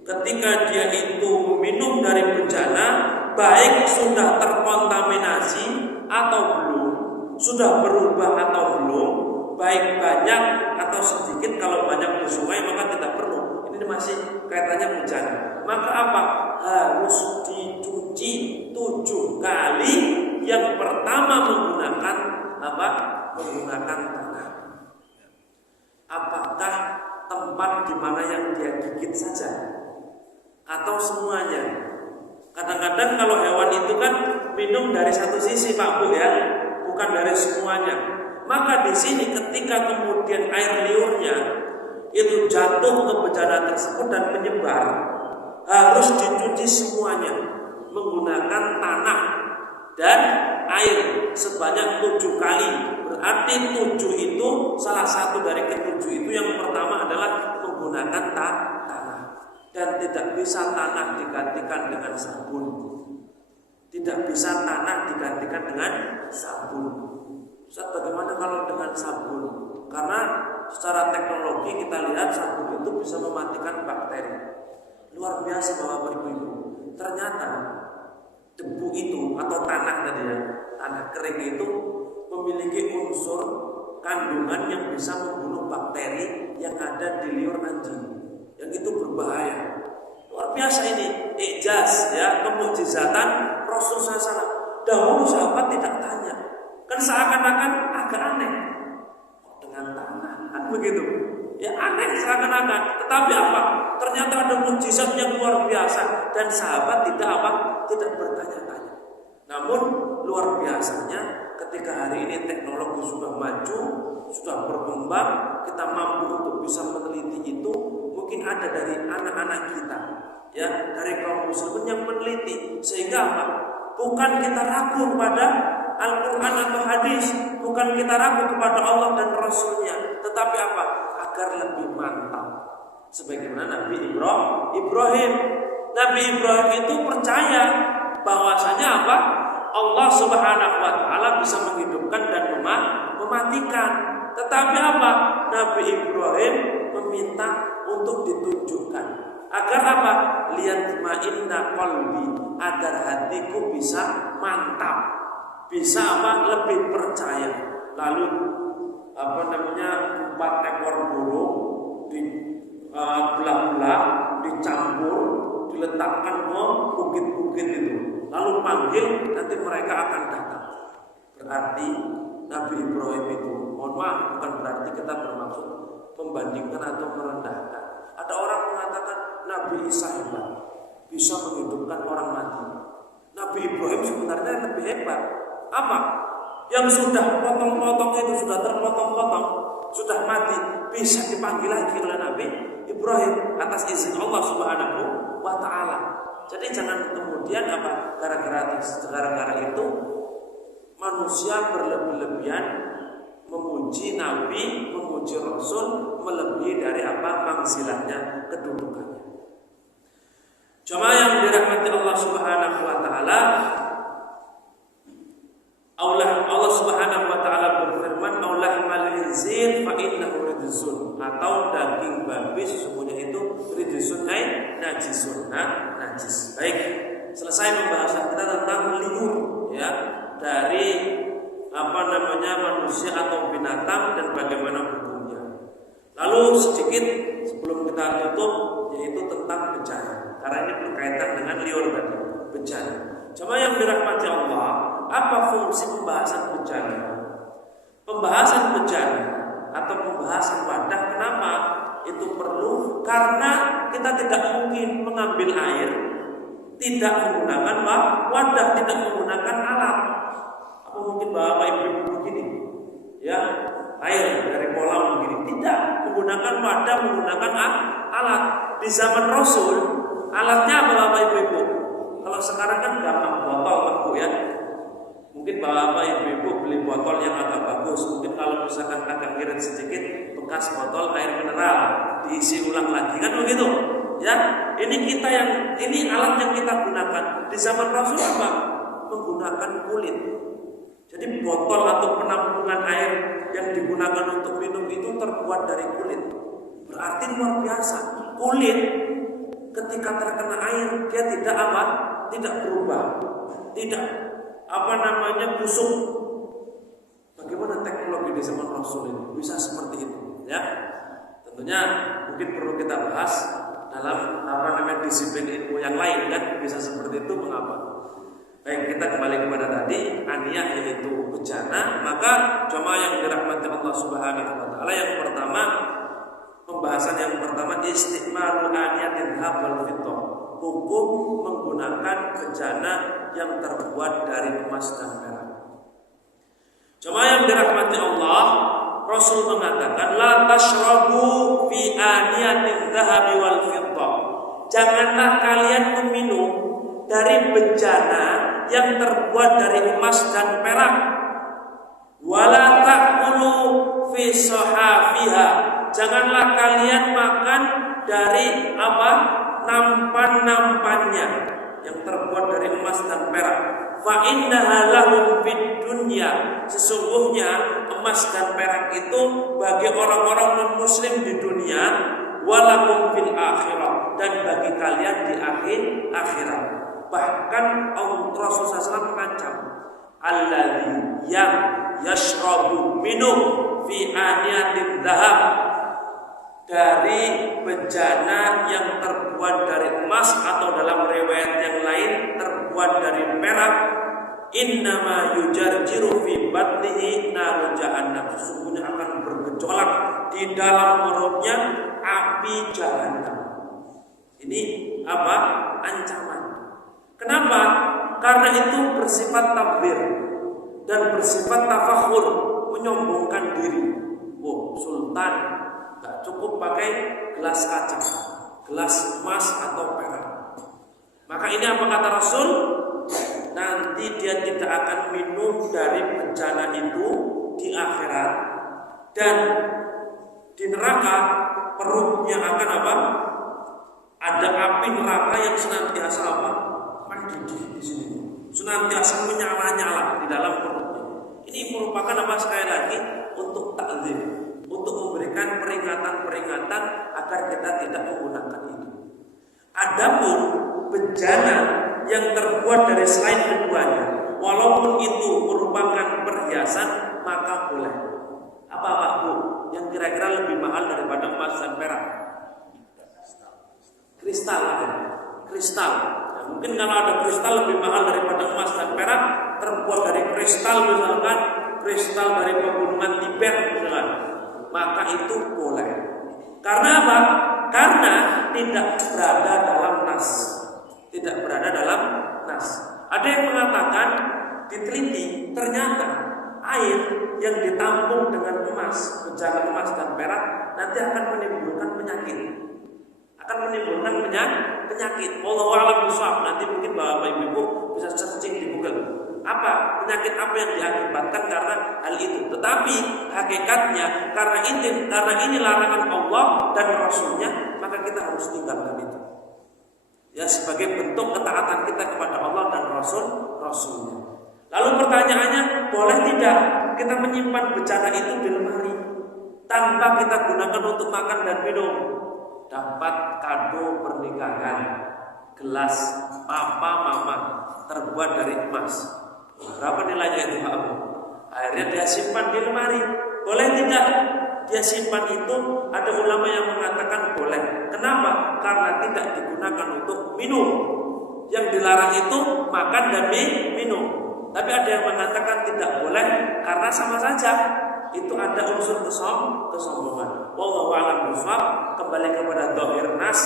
ketika dia itu minum dari bejana, baik sudah terkontaminasi atau belum, sudah berubah atau belum, baik banyak atau sedikit. Kalau banyak di sungai maka tidak perlu, ini masih kaitannya bejana. Maka apa? Harus dicuci 7 kali. Yang pertama menggunakan apa? Menggunakan tanah. Apakah tempat di mana yang dia gigit saja atau semuanya? Kadang-kadang kalau hewan itu kan minum dari satu sisi Pak Bu ya, bukan dari semuanya. Maka di sini ketika kemudian air liurnya itu jatuh ke bejana tersebut dan menyebar, harus dicuci semuanya menggunakan tanah dan air sebanyak 7 kali. Berarti 7 itu salah satu dari ke-7 itu yang pertama adalah menggunakan tanah. Dan tidak bisa tanah digantikan dengan sabun. Tidak bisa tanah digantikan dengan sabun. Ustaz, bagaimana kalau dengan sabun? Karena secara teknologi kita lihat sabun itu bisa mematikan bakteri. Luar biasa Bapak Ibu. Ternyata debu itu atau tanah tadi ya, tanah kering itu memiliki unsur kandungan yang bisa membunuh bakteri yang ada di liur anjing, yang itu berbahaya. Luar biasa ini, ijaz ya, kemukjizatan Rasul SAW. Dahulu sahabat tidak tanya, kan seakan-akan agak aneh, dengan begitu. Ya aneh seakan-akan, tetapi apa? Ternyata ada mukjizat yang luar biasa dan sahabat tidak bertanya-tanya. Namun luar biasanya ketika hari ini teknologi sudah maju, sudah berkembang, kita mampu untuk bisa meneliti itu. Mungkin ada dari anak-anak kita, ya, dari kaum muslimin yang meneliti, sehingga apa? Bukan kita ragu pada Al-Quran atau hadis, bukan kita ragu kepada Allah dan Rasulnya, tetapi apa? Agar lebih mantap. Sebagaimana Nabi Ibrahim. Nabi Ibrahim itu percaya bahwasanya apa? Allah Subhanahu wa taala bisa menghidupkan dan mematikan. Tetapi apa? Nabi Ibrahim meminta untuk ditunjukkan agar apa? Liyatma'inna qalbi, agar hatiku bisa mantap, bisa apa? Lebih percaya. Lalu 4 ekor burung belah-belah, dicampur, diletakkan ke bukit-bukit itu, lalu panggil, nanti mereka akan datang. Berarti Nabi Ibrahim itu, mohon maaf, bukan berarti kita bermaksud membandingkan atau merendahkan. Ada orang mengatakan Nabi Isa hebat, bisa menghidupkan orang mati. Nabi Ibrahim sebenarnya lebih hebat. Apa? Yang sudah potong-potong itu, sudah terpotong-potong, sudah mati, bisa dipanggil lagi oleh Nabi Ibrahim atas izin Allah Subhanahu wa taala. Jadi jangan kemudian apa? Gara-gara itu manusia berlebih-lebihan memuji Nabi, memuji Rasul, melebihi dari apa? Manzilatnya, kedudukannya. Jemaah yang dirahmati Allah Subhanahu wa taala, Allah Subhanahu wa taala berfirman, "Aulah mal khinzir fa innahu rijsun," atau daging babi sesungguhnya itu rijsun, najisun, najis. Baik, selesai pembahasan kita tentang liur, ya, dari manusia atau binatang dan bagaimana hukumnya. Lalu sedikit sebelum kita tutup, yaitu tentang bencana, karena ini berkaitan dengan liur tadi, bencana. Cuma yang dirahmati Allah, apa fungsi pembahasan bencana? Pembahasan bencana atau pembahasan wadah, kenapa itu perlu? Karena kita tidak mungkin mengambil air tidak menggunakan wadah, tidak menggunakan alat. Apa mungkin Bapak Ibu begini, ya, air dari kolam begini? Tidak, menggunakan wadah, menggunakan alat. Di zaman Rasul, alatnya apa Bapak Ibu? Kalau sekarang kan gampang, botol beku, ya. Mungkin Bapak Ibu beli botol yang agak bagus. Mungkin kalau misalkan agak ngirit sedikit, bekas botol air mineral, diisi ulang lagi, kan begitu? Ya, ini alat yang kita gunakan. Di zaman Rasul apa? Menggunakan kulit. Jadi botol atau penampungan air yang digunakan untuk minum itu terbuat dari kulit. Berarti luar biasa. Kulit ketika terkena air dia tidak berubah, tidak busuk. Bagaimana teknologi di zaman Rasul ini bisa seperti itu, ya? Tentunya mungkin perlu kita bahas dalam disiplin ilmu yang lain, kan bisa seperti itu. Mengapa? Baik, kita kembali kepada tadi, aniyah yaitu bencana. Maka jemaah yang dirahmati Allah Subhanahu wa taala, yang pertama, pembahasan yang pertama, istiqmalu aniyatin habal fitah, hukum menggunakan bejana yang terbuat dari emas dan perak. Jemaah yang dirahmati Allah, Rasul mengatakan, la tashrabu fi aniyatin dhahabi wal fitah. Janganlah kalian meminum dari bejana yang terbuat dari emas dan perak. Wala ta'kulu fi sahafiha. Janganlah kalian makan dari nampan-nampannya yang terbuat dari emas dan perak. Fa innaha lahum fid dunya. Sesungguhnya emas dan perak itu bagi orang-orang non-muslim di dunia, walakum fil akhirah, dan bagi kalian di akhirat. Bahkan Rasulullah SAW mengancam, alladzi yang yashrabu minum fi aniyatin dhahab, dari bejana yang terbuat dari emas atau dalam riwayat yang lain terbuat dari perak, innama yujarjiru fi batnihi naru jahannam, sesungguhnya akan bergejolak di di dalam perutnya api jahanam. Ini apa? Ancaman. Kenapa? Karena itu bersifat takbir dan bersifat tafakhur, menyombongkan diri. Oh, sultan gak cukup pakai gelas kaca, gelas emas atau perak. Maka ini apa kata Rasul? Nanti dia tidak akan minum dari bencana itu di akhirat, dan di neraka perutnya akan apa? Ada api neraka yang senantiasa apa? Mendidih di sini, senantiasa menyala-nyala di dalam perutnya. Ini merupakan apa? Sekali lagi untuk takzir, untuk memberikan peringatan-peringatan agar kita tidak menggunakan itu. Adapun bencana yang terbuat dari selain keduanya, walaupun itu merupakan perhiasan, maka boleh. Apa Pak Bu? Yang kira-kira lebih mahal daripada emas dan perak? Kristal ada. Kristal. Ya, mungkin kalau ada kristal lebih mahal daripada emas dan perak, terbuat dari kristal misalkan, kristal dari pegunungan Tibet misalkan, maka itu boleh. Karena apa? Karena tidak berada dalam nas. Tidak berada dalam nas. Ada yang mengatakan diteliti, ternyata air yang ditampung dengan emas, bencana emas dan perak, nanti akan menimbulkan penyakit. Akan menimbulkan penyakit. Wallahu a'lam bishawab. Nanti mungkin Bapak Ibu bisa searching di Google. Apa penyakit apa yang diakibatkan karena hal itu? Tetapi hakikatnya karena ini larangan Allah dan Rasulnya, maka kita harus tinggalkan itu. Ya, sebagai bentuk ketaatan kita kepada Allah dan Rasulnya. Lalu pertanyaannya, boleh tidak kita menyimpan bencana itu di lemari tanpa kita gunakan untuk makan dan minum? Dapat kado pernikahan, gelas papa mama terbuat dari emas. Berapa nilainya itu Pak Abu? Akhirnya dia simpan di lemari. Boleh tidak dia simpan itu? Ada ulama yang mengatakan boleh. Kenapa? Karena tidak digunakan untuk minum. Yang dilarang itu makan dan minum. Tapi ada yang mengatakan tidak boleh karena sama saja itu ada unsur kesombongan. Wallahu a'lam bishawab. Kembali kepada dohir nas.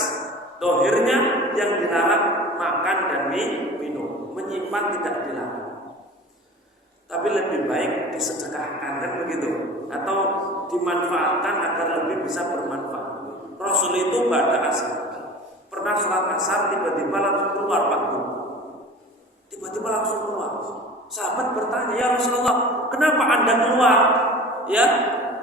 Dohirnya yang dilarang makan dan minum. Menyimpan tidak dilarang. Tapi lebih baik disedekahkan, kan begitu, atau dimanfaatkan agar lebih bisa bermanfaat. Rasul itu pada asar pernah sholat asar tiba-tiba langsung keluar Pak Bu. Tiba-tiba langsung keluar. Sahabat bertanya, ya Rasulullah, kenapa Anda keluar? Ya,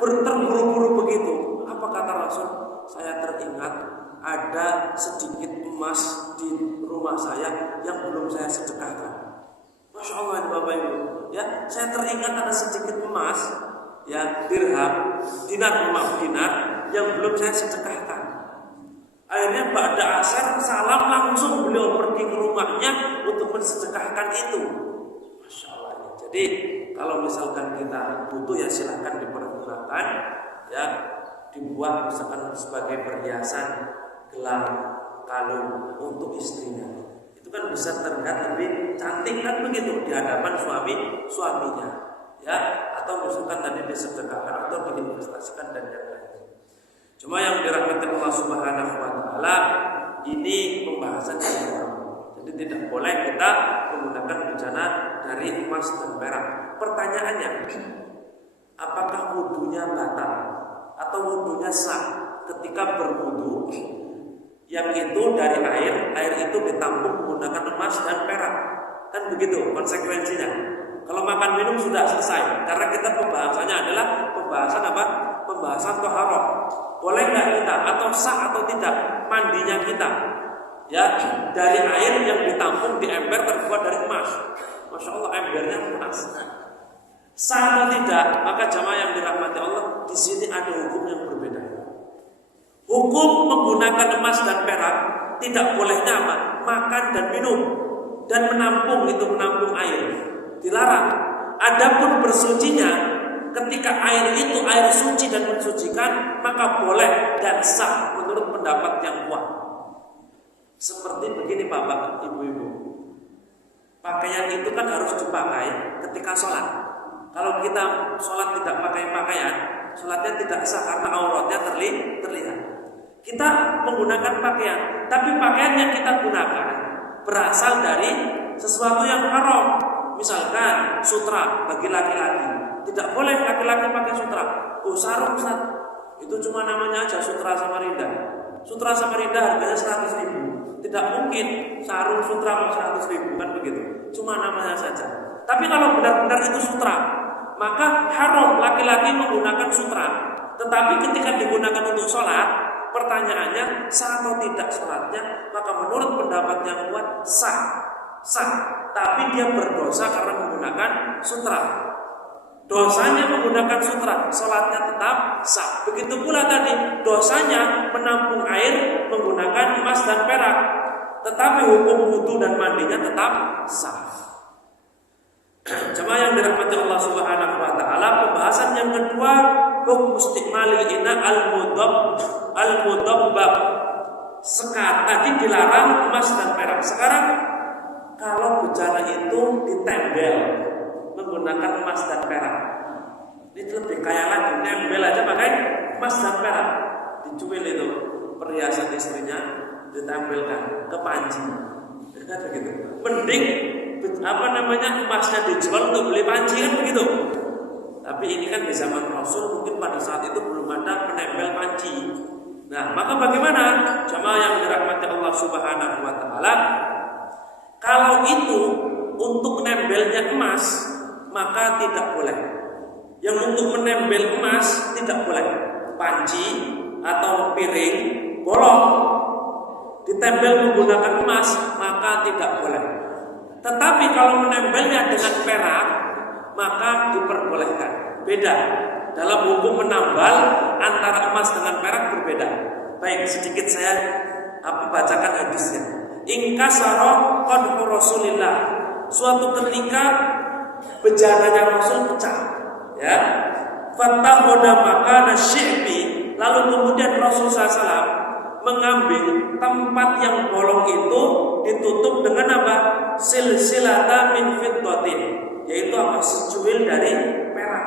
terburu-buru begitu. Apa kata Rasul? Saya teringat ada sedikit emas di rumah saya yang belum saya sedekahkan. Masya Allah Bapak Ibu, ya, saya teringat ada sedikit emas, ya, dinar yang belum saya sedekahkan. Akhirnya ba'da asar salam langsung beliau pergi ke rumahnya untuk mensedekahkan itu. Masya Allah. Jadi kalau misalkan kita butuh ya silahkan dipergunakan, ya, dibuat misalkan sebagai perhiasan, gelar, kalung untuk istrinya. Kan bisa terlihat lebih cantik kan begitu di hadapan suaminya, ya, atau misalkan tadi disedekahkan atau diinvestasikan dan yang lain. Cuma yang dirahmati Allah Subhanahu wa taala, ini pembahasan yang pertama. Jadi tidak boleh kita menggunakan bencana dari emas dan perak. Pertanyaannya, apakah wudunya batal atau wudunya sah ketika berwudu yang itu dari air itu ditampung menggunakan emas dan perak? Kan begitu konsekuensinya. Kalau makan minum sudah selesai, karena kita pembahasannya adalah pembahasan apa? Pembahasan toharoh. Boleh nggak kita atau sah atau tidak mandinya kita, ya, dari air yang ditampung di ember terbuat dari emas? Masya Allah, embernya emas. Sah atau tidak? Maka jamaah yang dirahmati Allah, di sini ada hukum yang berbeda. Hukum menggunakan emas dan perak tidak bolehnya apa? Makan dan minum dan menampung air, dilarang. Adapun bersucinya, ketika air itu air suci dan mensucikan, maka boleh dan sah menurut pendapat yang kuat. Seperti begini Bapak Ibu-ibu, pakaian itu kan harus dipakai ketika sholat. Kalau kita sholat tidak pakai pakaian, sholatnya tidak sah karena auratnya terlihat. Kita menggunakan pakaian, tapi pakaian yang kita gunakan berasal dari sesuatu yang haram. Misalkan sutra bagi laki-laki, tidak boleh laki-laki pakai sutra. Oh, sarung Ustaz, itu cuma namanya aja Sutra Samarinda. Sutra Samarinda harganya 100.000. Tidak mungkin sarung sutra 100.000, kan begitu. Cuma namanya saja. Tapi kalau benar-benar itu sutra, maka haram laki-laki menggunakan sutra. Tetapi ketika digunakan untuk sholat, pertanyaannya sah atau tidak sholatnya? Maka menurut pendapat yang kuat sah. Tapi dia berdosa karena menggunakan sutra. Dosanya menggunakan sutra, sholatnya tetap sah. Begitu pula tadi dosanya menampung air menggunakan emas dan perak, tetapi hukum wudu dan mandinya tetap sah. Jemaah yang dirahmati Allah Subhanahu wa taala, pembahasan yang kedua, hukum istiqmalil ina al-mudabbab. Sekat tadi dilarang emas dan perak. Sekarang kalau bejana itu ditembel menggunakan emas dan perak, ini lebih kaya lagi, nembel aja pakai emas dan perak, dicuil itu perhiasan istrinya ditempelkan ke panci, begitu. Mending emasnya dijual untuk beli panci, kan begitu. Tapi ini kan di zaman Rasul, mungkin pada saat itu belum ada penempel panci. Nah, maka bagaimana jamaah yang dirahmati Allah Subhanahu wa taala? Kalau itu untuk nembelnya emas, maka tidak boleh. Yang untuk menembel emas tidak boleh. Panci atau piring bolong ditempel menggunakan emas, maka tidak boleh. Tetapi kalau menembelnya dengan perak, maka diperbolehkan. Beda. Dalam hukum menambal antara emas dengan perak berbeda. Baik, sedikit saya bacakan hadisnya. Ingkasara qadhu Rasulillah. Suatu ketika bejananya Rasul pecah, ya. Fattahoda makana syi'bi. Lalu kemudian Rasul SAW mengambil tempat yang bolong itu, ditutup dengan apa? Silsilata min fiddatin, yaitu apa? Secuil dari perak.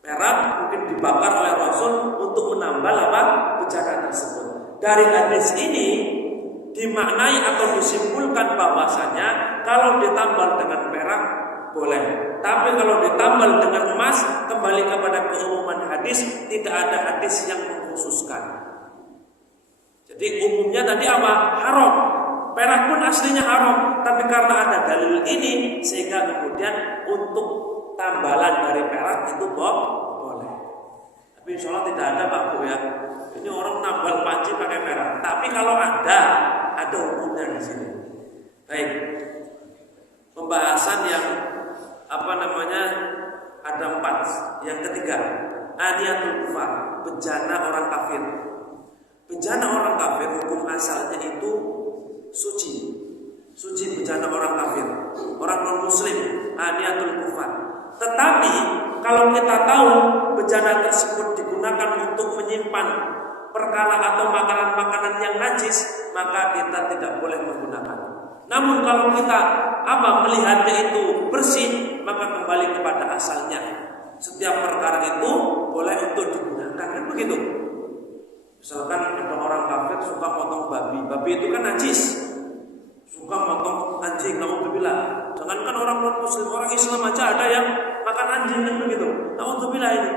Perak mungkin dibakar oleh Rasul untuk menambal apa? Bejana tersebut. Dari hadis ini dimaknai atau disimpulkan bahwasanya kalau ditambal dengan perak boleh, tapi kalau ditambal dengan emas, kembali kepada keumuman hadis, tidak ada hadis yang mengkhususkan. Jadi umumnya tadi apa? Haram. Perak pun aslinya haram, tapi karena ada dalil ini sehingga kemudian untuk tambalan dari perak itu boleh. Tapi insya Allah tidak ada Pak Bu ya. Ini orang nambal panci pakai perak. Tapi kalau ada hukumnya di sini. Baik. Pembahasan yang ada 4. Yang ketiga, aniyatul kufar, bejana orang kafir. Bejana orang kafir hukum asalnya itu suci. Suci bejana orang kafir, orang non muslim, aniyatul kufar. Tetapi kalau kita tahu bejana tersebut digunakan untuk menyimpan perkara atau makanan-makanan yang najis, maka kita tidak boleh menggunakan. Namun kalau kita melihatnya itu bersih, maka kembali kepada asalnya. Setiap perkara itu boleh untuk digunakan, kan begitu. Misalkan ada orang kafir suka potong babi itu kan najis. Suka potong anjing, naudzubillah. Jangankan orang non muslim, orang Islam aja ada yang makan anjing, kan begitu. Naudzubillah ini.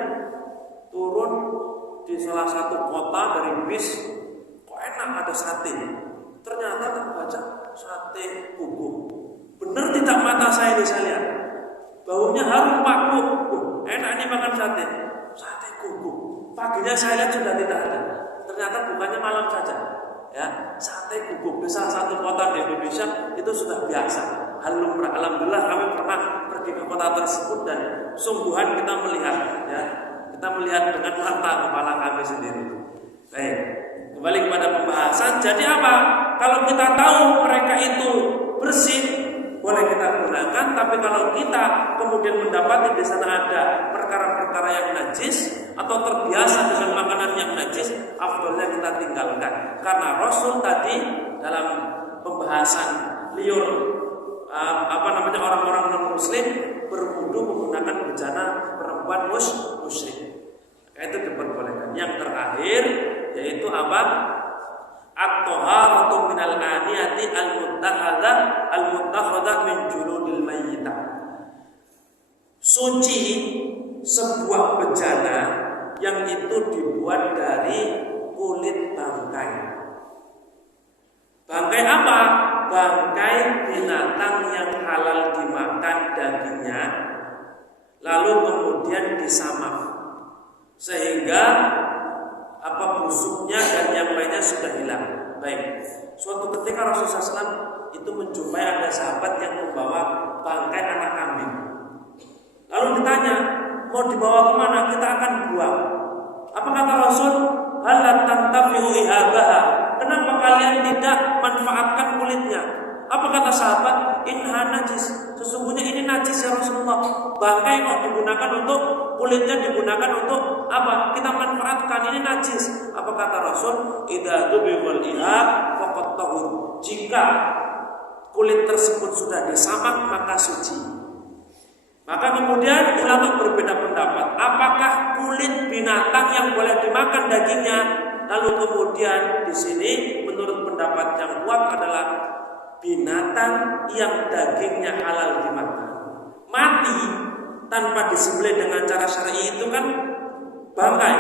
Turun di salah satu kota dari bis, kok enak ada sate. Ternyata terbaca sate guguk. Benar tidak mata saya ini, saya lihat. Baunya harum Pak Bu. Enak nih makan sate. Sate guguk. Paginya saya lihat sudah tidak ada. Ternyata bukannya malam saja. Ya, sate guguk di salah satu kota di Indonesia itu sudah biasa. Alhamdulillah kami pernah pergi ke kota tersebut dan sungguhan kita melihat, ya. Kita melihat dengan mata kepala kami sendiri. Baik, kembali kepada pembahasan. Jadi apa? Kalau kita tahu mereka itu bersih, boleh kita gunakan. Tapi kalau kita kemudian mendapati di sana ada perkara-perkara yang najis atau terbiasa dengan makanan yang najis, afdolnya kita tinggalkan. Karena Rasul tadi dalam pembahasan liur orang-orang non muslim berwudu menggunakan bejana perempuan musyrik. yani al-muttakhadha min juludil mayyitah. Suci sebuah bejana yang itu dibuat dari kulit bangkai. Bangkai apa? Bangkai binatang yang halal dimakan dagingnya, lalu kemudian disamak sehingga busuknya dan yang lainnya sudah hilang. Baik. Suatu ketika Rasulullah SAW itu menjumpai ada sahabat yang membawa bangkai anak kambing. Lalu ditanya, mau dibawa kemana? Kita akan buang. Apa kata Rasul? Hal tantafi'u ihabaha. Kenapa kalian tidak manfaatkan kulitnya? Apa kata sahabat? Inha najis. Sesungguhnya ini najis ya Rasulullah. Bangkai kok digunakan untuk kulitnya digunakan untuk apa? Kita manfaatkan, ini najis. Apa kata Rasul? Idza dubighal ihab faqad tahur. Jika kulit tersebut sudah disamak maka suci. Maka kemudian ulama berbeda pendapat. Apakah kulit binatang yang boleh dimakan dagingnya? Lalu kemudian di sini menurut pendapat yang kuat adalah binatang yang dagingnya halal dimakan. Mati tanpa disembelih dengan cara syar'i itu kan bangkai.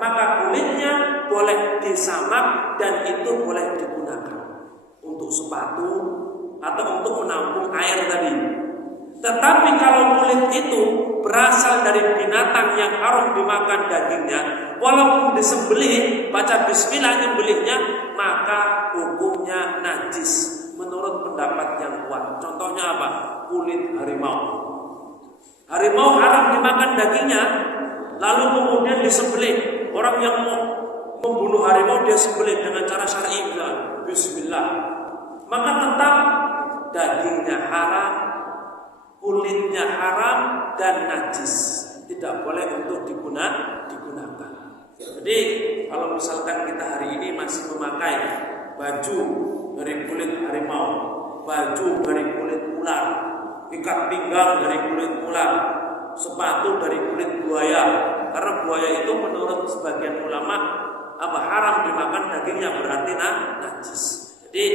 Maka kulitnya boleh disamak dan itu boleh digunakan untuk sepatu atau untuk menampung air tadi. Tetapi kalau kulit itu berasal dari binatang yang haram dimakan dagingnya, walaupun disembelih, baca bismillah nyembelihnya, maka hukumnya najis menurut pendapat yang kuat. Contohnya apa? Kulit harimau. Harimau haram dimakan dagingnya, lalu kemudian disembelih. Orang yang mau membunuh harimau dia sembelih dengan cara syar'i, bismillah. Maka tetap dagingnya haram, kulitnya haram dan najis, tidak boleh untuk digunakan. Jadi kalau misalkan kita hari ini masih memakai baju dari kulit harimau, baju dari kulit ular, ikat pinggang dari kulit ular, sepatu dari kulit buaya, karena buaya itu menurut sebagian ulama haram dimakan dagingnya, berarti najis. Jadi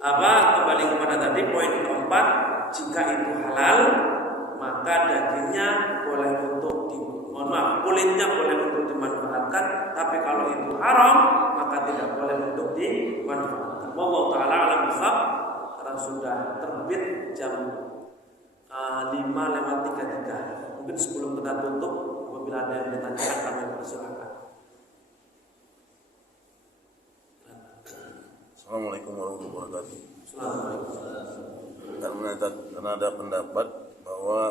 kembali kepada tadi poin keempat, jika itu halal maka dagingnya boleh untuk kulitnya boleh untuk dimanfaatkan, tapi kalau itu haram maka tidak boleh untuk dimanfaatkan. Wallahu taala alam bisawab. Karena sudah terbit jam 5:33. Mungkin sebelum kita tutup, apabila ada yang ditanyakan kami persilakan. Assalamualaikum warahmatullahi wabarakatuh. Karena ada pendapat bahwa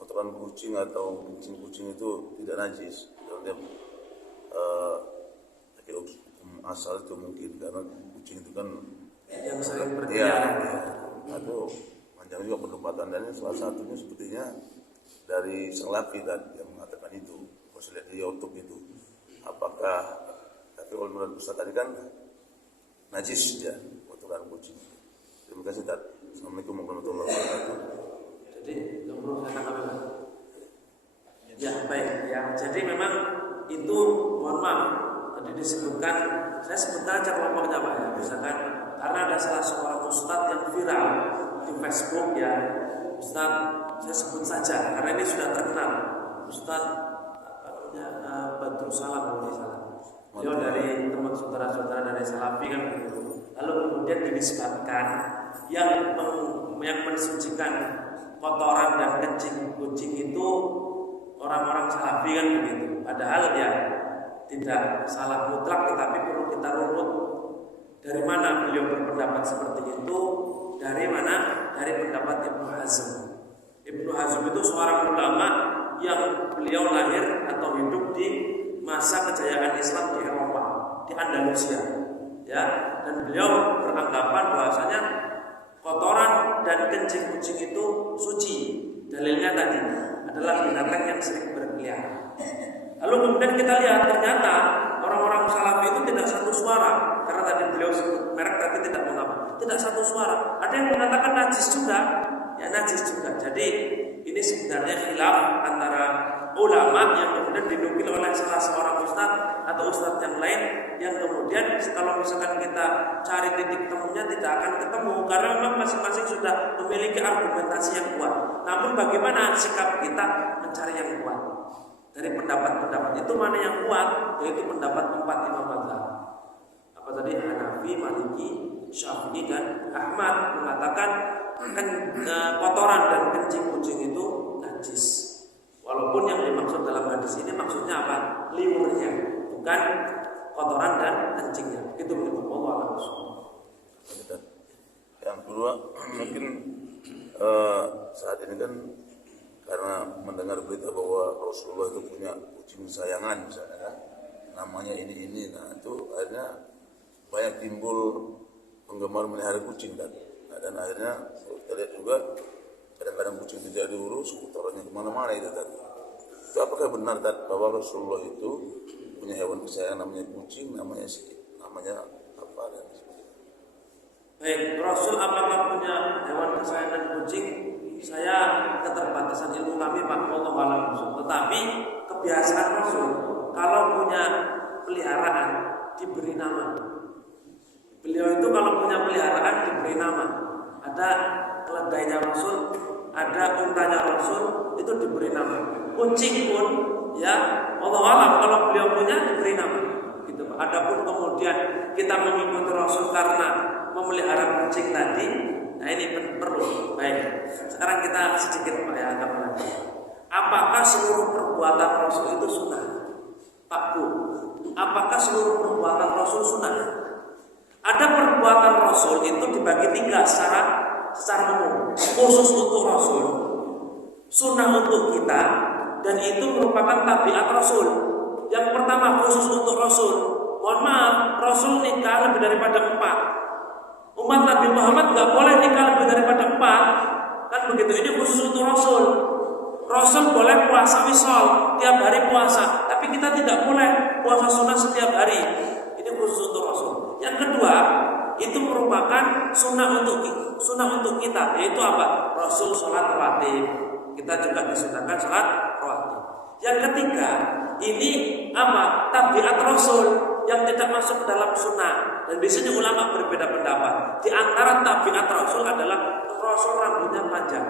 kotoran kucing atau kencing kucing itu tidak najis. Kemudian hukum asal itu mungkin karena kucing itu kan yang sering berkeliaran. Atau panjang juga perdebatan, dan ini salah satunya sepertinya dari Salafi tadi yang mengatakan itu. Saya lihat di YouTube itu. Apakah tapi kalau menurut Ustaz tadi kan najis ya kotoran kucing. Terima kasih Tad. Assalamualaikum warahmatullahi wabarakatuh. Jadi yang perlu saya tanggapi. Ya baik ya. Jadi memang itu, mohon maaf, tadi disebutkan, saya sebutkan aja kelompoknya Pak ya. Misalkan karena ada salah seorang ustadz yang viral di Facebook ya. Ustadz, saya sebut saja karena ini sudah terkenal. Ustadz Badrul Salam kalau tidak salah. Beliau dari teman saudara-saudara dari Salafi kan begitu. Lalu kemudian dinisbatkan yang mensucikan kotoran dan kencing kucing itu orang-orang Salafi kan begitu. Padahal ya tidak salah mutlak, tetapi perlu kita runut dari mana beliau berpendapat seperti itu. Dari mana? Dari pendapat Ibnu Hazm. Ibnu Hazm itu seorang ulama yang beliau lahir atau hidup di masa kejayaan Islam di Eropa, di Andalusia, ya. Dan beliau beranggapan bahwasanya kotoran dan kencing kucing itu suci. Dalilnya tadi adalah binatang yang sering berkeliaran. Lalu kemudian kita lihat ternyata orang-orang Salafi itu tidak satu suara, karena tadi beliau sebut merek tapi tidak mengapa, tidak satu suara. Ada yang mengatakan najis juga, ya najis juga. Jadi ini sebenarnya khilaf antara ulama yang kemudian dinukil oleh salah seorang ustadz atau ustadz yang lain, yang kemudian kalau misalkan kita cari titik temunya tidak akan ketemu karena memang masing-masing sudah memiliki argumentasi yang kuat. Namun bagaimana sikap kita mencari yang kuat dari pendapat-pendapat itu? Mana yang kuat? Yaitu pendapat 4 imam mazhab. Apa tadi? Hanafi, Maliki, Syafi'i dan Ahmad mengatakan kotoran dan kencing kucing itu najis. Walaupun yang dimaksud dalam hadis ini maksudnya apa? Liurnya, bukan kotoran dan kencingnya. Itu menurut Allah. Yang kedua, mungkin saat ini kan karena mendengar berita bahwa Rasulullah itu punya kucing sayangan misalnya kan, namanya ini, nah itu akhirnya banyak timbul penggemar melihara kucing kan. Nah, dan akhirnya kita lihat juga kadang-kadang kucing itu tidak diurus, kotorannya kemana-mana itu tadi. Itu apakah benar tadi bahwa Rasulullah itu punya hewan kesayangan namanya kucing, namanya apa dan sebagainya? Baik, Rasul apakah punya hewan kesayangan kucing? Saya keterbatasan ilmu kami Pak, wallahu a'lam. Tetapi kebiasaan Rasul kalau punya peliharaan diberi nama. Beliau itu kalau punya peliharaan diberi nama. Ada keledainya Rasul, ada untanya Rasul, itu diberi nama. Kucing pun ya Allah alam kalau beliau punya diberi nama. Gitu. Adapun kemudian kita mengikuti Rasul karena memelihara kucing tadi, nah ini perlu. Baik. Sekarang kita sedikit Pak ya agak lagi. Apakah seluruh perbuatan Rasul itu sunnah? Pak Bu, apakah seluruh perbuatan Rasul sunnah? Ada perbuatan Rasul itu dibagi 3 secara umum. Khusus untuk Rasul, sunnah untuk kita, dan itu merupakan tabiat Rasul. Yang pertama khusus untuk Rasul. Mohon maaf, Rasul nikah lebih daripada 4. Umat Nabi Muhammad nggak boleh nikah lebih daripada 4. Kan begitu, ini khusus untuk Rasul. Rasul boleh puasa wisol, tiap hari puasa, tapi kita tidak boleh puasa sunnah setiap hari. Ini khusus untuk Rasul. Yang kedua, itu merupakan sunnah untuk kita, yaitu apa? Rasul sholat rawatib. Kita juga disunahkan sholat rawatib. Yang ketiga, ini apa? Tabiat Rasul yang tidak masuk ke dalam sunnah. Dan biasanya ulama berbeda pendapat. Di antara tabiat Rasul adalah Rasul rambutnya panjang.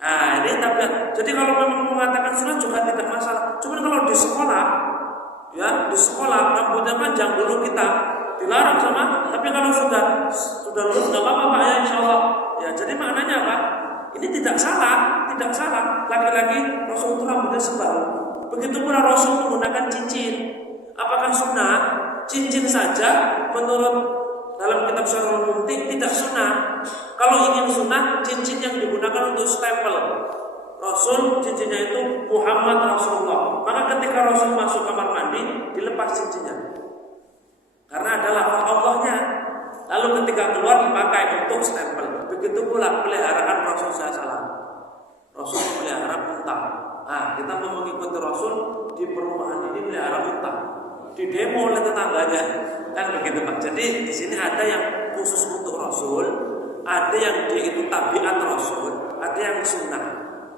Nah, ini tabiat. Jadi kalau memang mengatakan sunnah juga tidak masalah. Cuma kalau di sekolah, ya di sekolah rambutnya panjang dulu kita dilarang sama. Tapi kalau sudah lulus nggak apa-apa Pak ya, insya Allah. Ya, jadi maknanya apa? Ini tidak salah. Laki-laki Rasul itu rambutnya sebaru. Begitu pula Rasul menggunakan cincin. Apakah sunnah? Cincin saja menurut dalam kitab Syarhul Mumti tidak sunnah. Kalau ingin sunnah, cincin yang digunakan untuk stempel Rasul, cincinnya itu Muhammad Rasulullah. Maka ketika Rasul masuk kamar mandi, dilepas cincinnya karena adalah Allahnya. Lalu ketika keluar dipakai untuk stempel. Begitu pula peliharaan Rasul SAW. Rasul memelihara unta. Nah, kita mau mengikuti Rasul di perumahan ini melihara unta. Di demo oleh tetangganya, kan begitu Pak. Jadi di sini ada yang khusus untuk Rasul, ada yang dia itu tabiat Rasul, ada yang sunnah,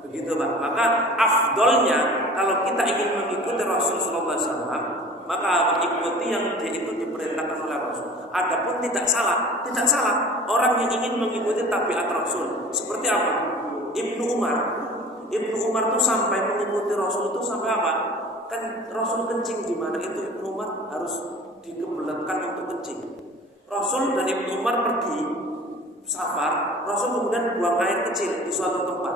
begitu Pak. Maka afdolnya kalau kita ingin mengikuti Rasul Sallallahu Alaihi Wasallam, maka ikuti yang dia itu diperintahkan oleh Rasul. Adapun tidak salah orang yang ingin mengikuti tabiat Rasul. Seperti apa? Ibnu Umar itu sampai mengikuti Rasul itu sampai apa? Kan Rasul kencing di mana itu Ibnu Umar harus dikebelatkan untuk kencing. Rasul dan Ibnu Umar pergi safar, Rasul kemudian buang air kecil di suatu tempat.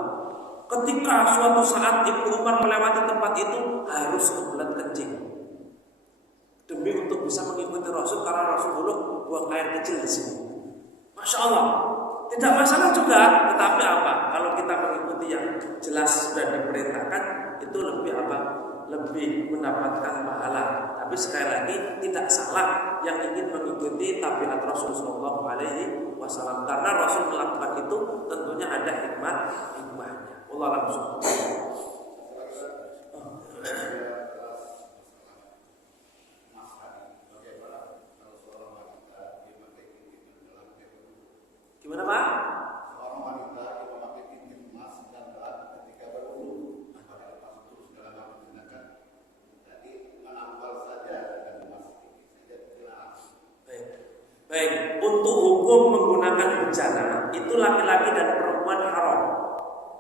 Ketika suatu saat Ibnu Umar melewati tempat itu harus kebelat kencing demi untuk bisa mengikuti Rasul karena Rasul dulu buang air kecil di sini. Masya Allah, tidak masalah juga. Tetapi apa? Kalau kita mengikuti yang jelas sudah diperintahkan itu lebih apa? Lebih mendapatkan pahala. Tapi sekali lagi tidak salah yang ingin mengikuti tabiat Rasul Sallallahu Alaihi Wasallam karena Rasul melakukan itu tentunya ada hikmahnya. Allah langsung. Gimana Pak? laki-laki dan perempuan haram.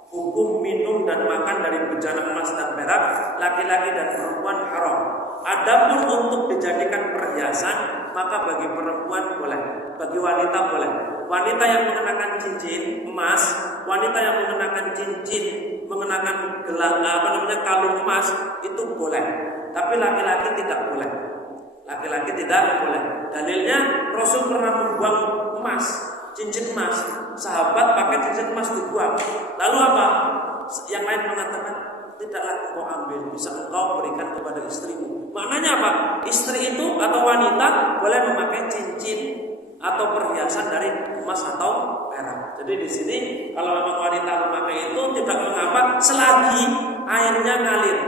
Hukum minum dan makan dari bejana emas dan perak laki-laki dan perempuan haram. Adapun untuk dijadikan perhiasan, maka bagi perempuan boleh, bagi wanita boleh. Wanita yang mengenakan cincin emas, wanita yang mengenakan cincin, mengenakan kalung emas itu boleh. Tapi laki-laki tidak boleh. Laki-laki tidak boleh. Dalilnya Rasul pernah membuang emas, cincin emas. Sahabat pakai cincin emas dibuang. Lalu apa? Yang lain mengatakan, tidaklah engkau ambil, bisa engkau berikan kepada istrimu. Maknanya apa? Istri itu atau wanita boleh memakai cincin atau perhiasan dari emas atau perak. Jadi di sini kalau memang wanita memakai itu tidak mengapa selagi airnya ngalir.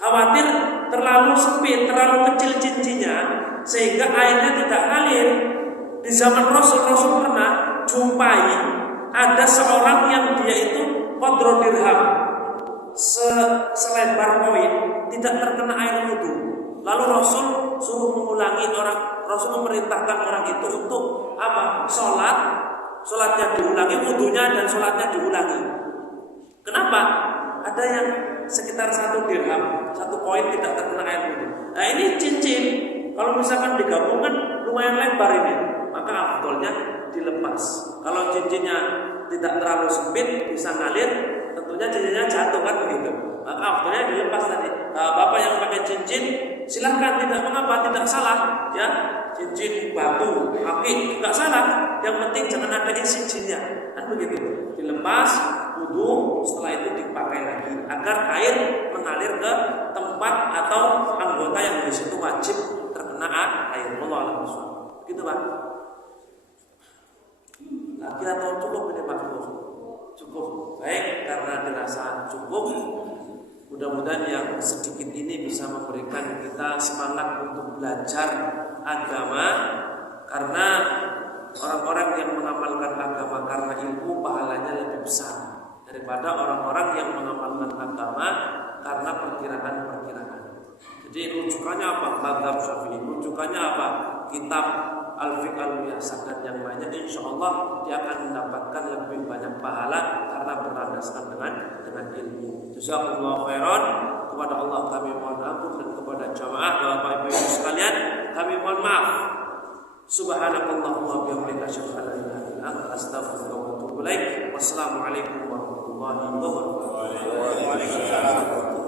Khawatir terlalu sempit, terlalu kecil cincinnya sehingga airnya tidak ngalir. Di zaman Rasul pernah jumpai ada seorang yang dia itu qadru dirham, selebar koin, tidak terkena air wudu. Lalu Rasul suruh mengulangi Rasul memerintahkan orang itu untuk apa? Sholatnya diulangi, wudunya dan sholatnya diulangi. Kenapa? Ada yang sekitar 1 dirham, 1 koin tidak terkena air wudu. Nah ini cincin, kalau misalkan digabungkan lumayan lebar ini, maka afdolnya dilepas. Kalau cincinnya tidak terlalu sempit, bisa ngalir, tentunya cincinnya jatuh kan begitu. Maka afdolnya dilepas tadi. Bapak yang pakai cincin silahkan, tidak mengapa, tidak salah ya. Cincin batu, akik, tidak salah. Yang penting jangan ada isi-isinya, kan begitu. Dilepas, wudu, setelah itu dipakai lagi agar air mengalir ke tempat atau anggota yang di situ wajib terkena air. Wallahu a'lam. Gitu Pak. Lagi atau cukup ini Pak? Cukup. Baik, karena dirasa cukup, mudah-mudahan yang sedikit ini bisa memberikan kita semangat untuk belajar agama, karena orang-orang yang mengamalkan agama karena ilmu pahalanya lebih besar daripada orang-orang yang mengamalkan agama karena perkiraan-perkiraan. Jadi rujukannya apa? Mazhab Syafi'i. Rujukannya apa? Kitab Al-Fiqh Al-Muyassar dan yang lainnya. Insya Allah dia akan mendapatkan lebih banyak pahala karena berlandaskan dengan ilmu. Jazakumullah khairan. Kepada Allah kami mohon ampun, dan kepada jamaah Bapak Ibu sekalian kami mohon maaf. Subhanakallahumma wa bihamdika asyhadu an la ilaha illa anta astaghfiruka wa atubu ilaik. Wassalamualaikum warahmatullahi wabarakatuh.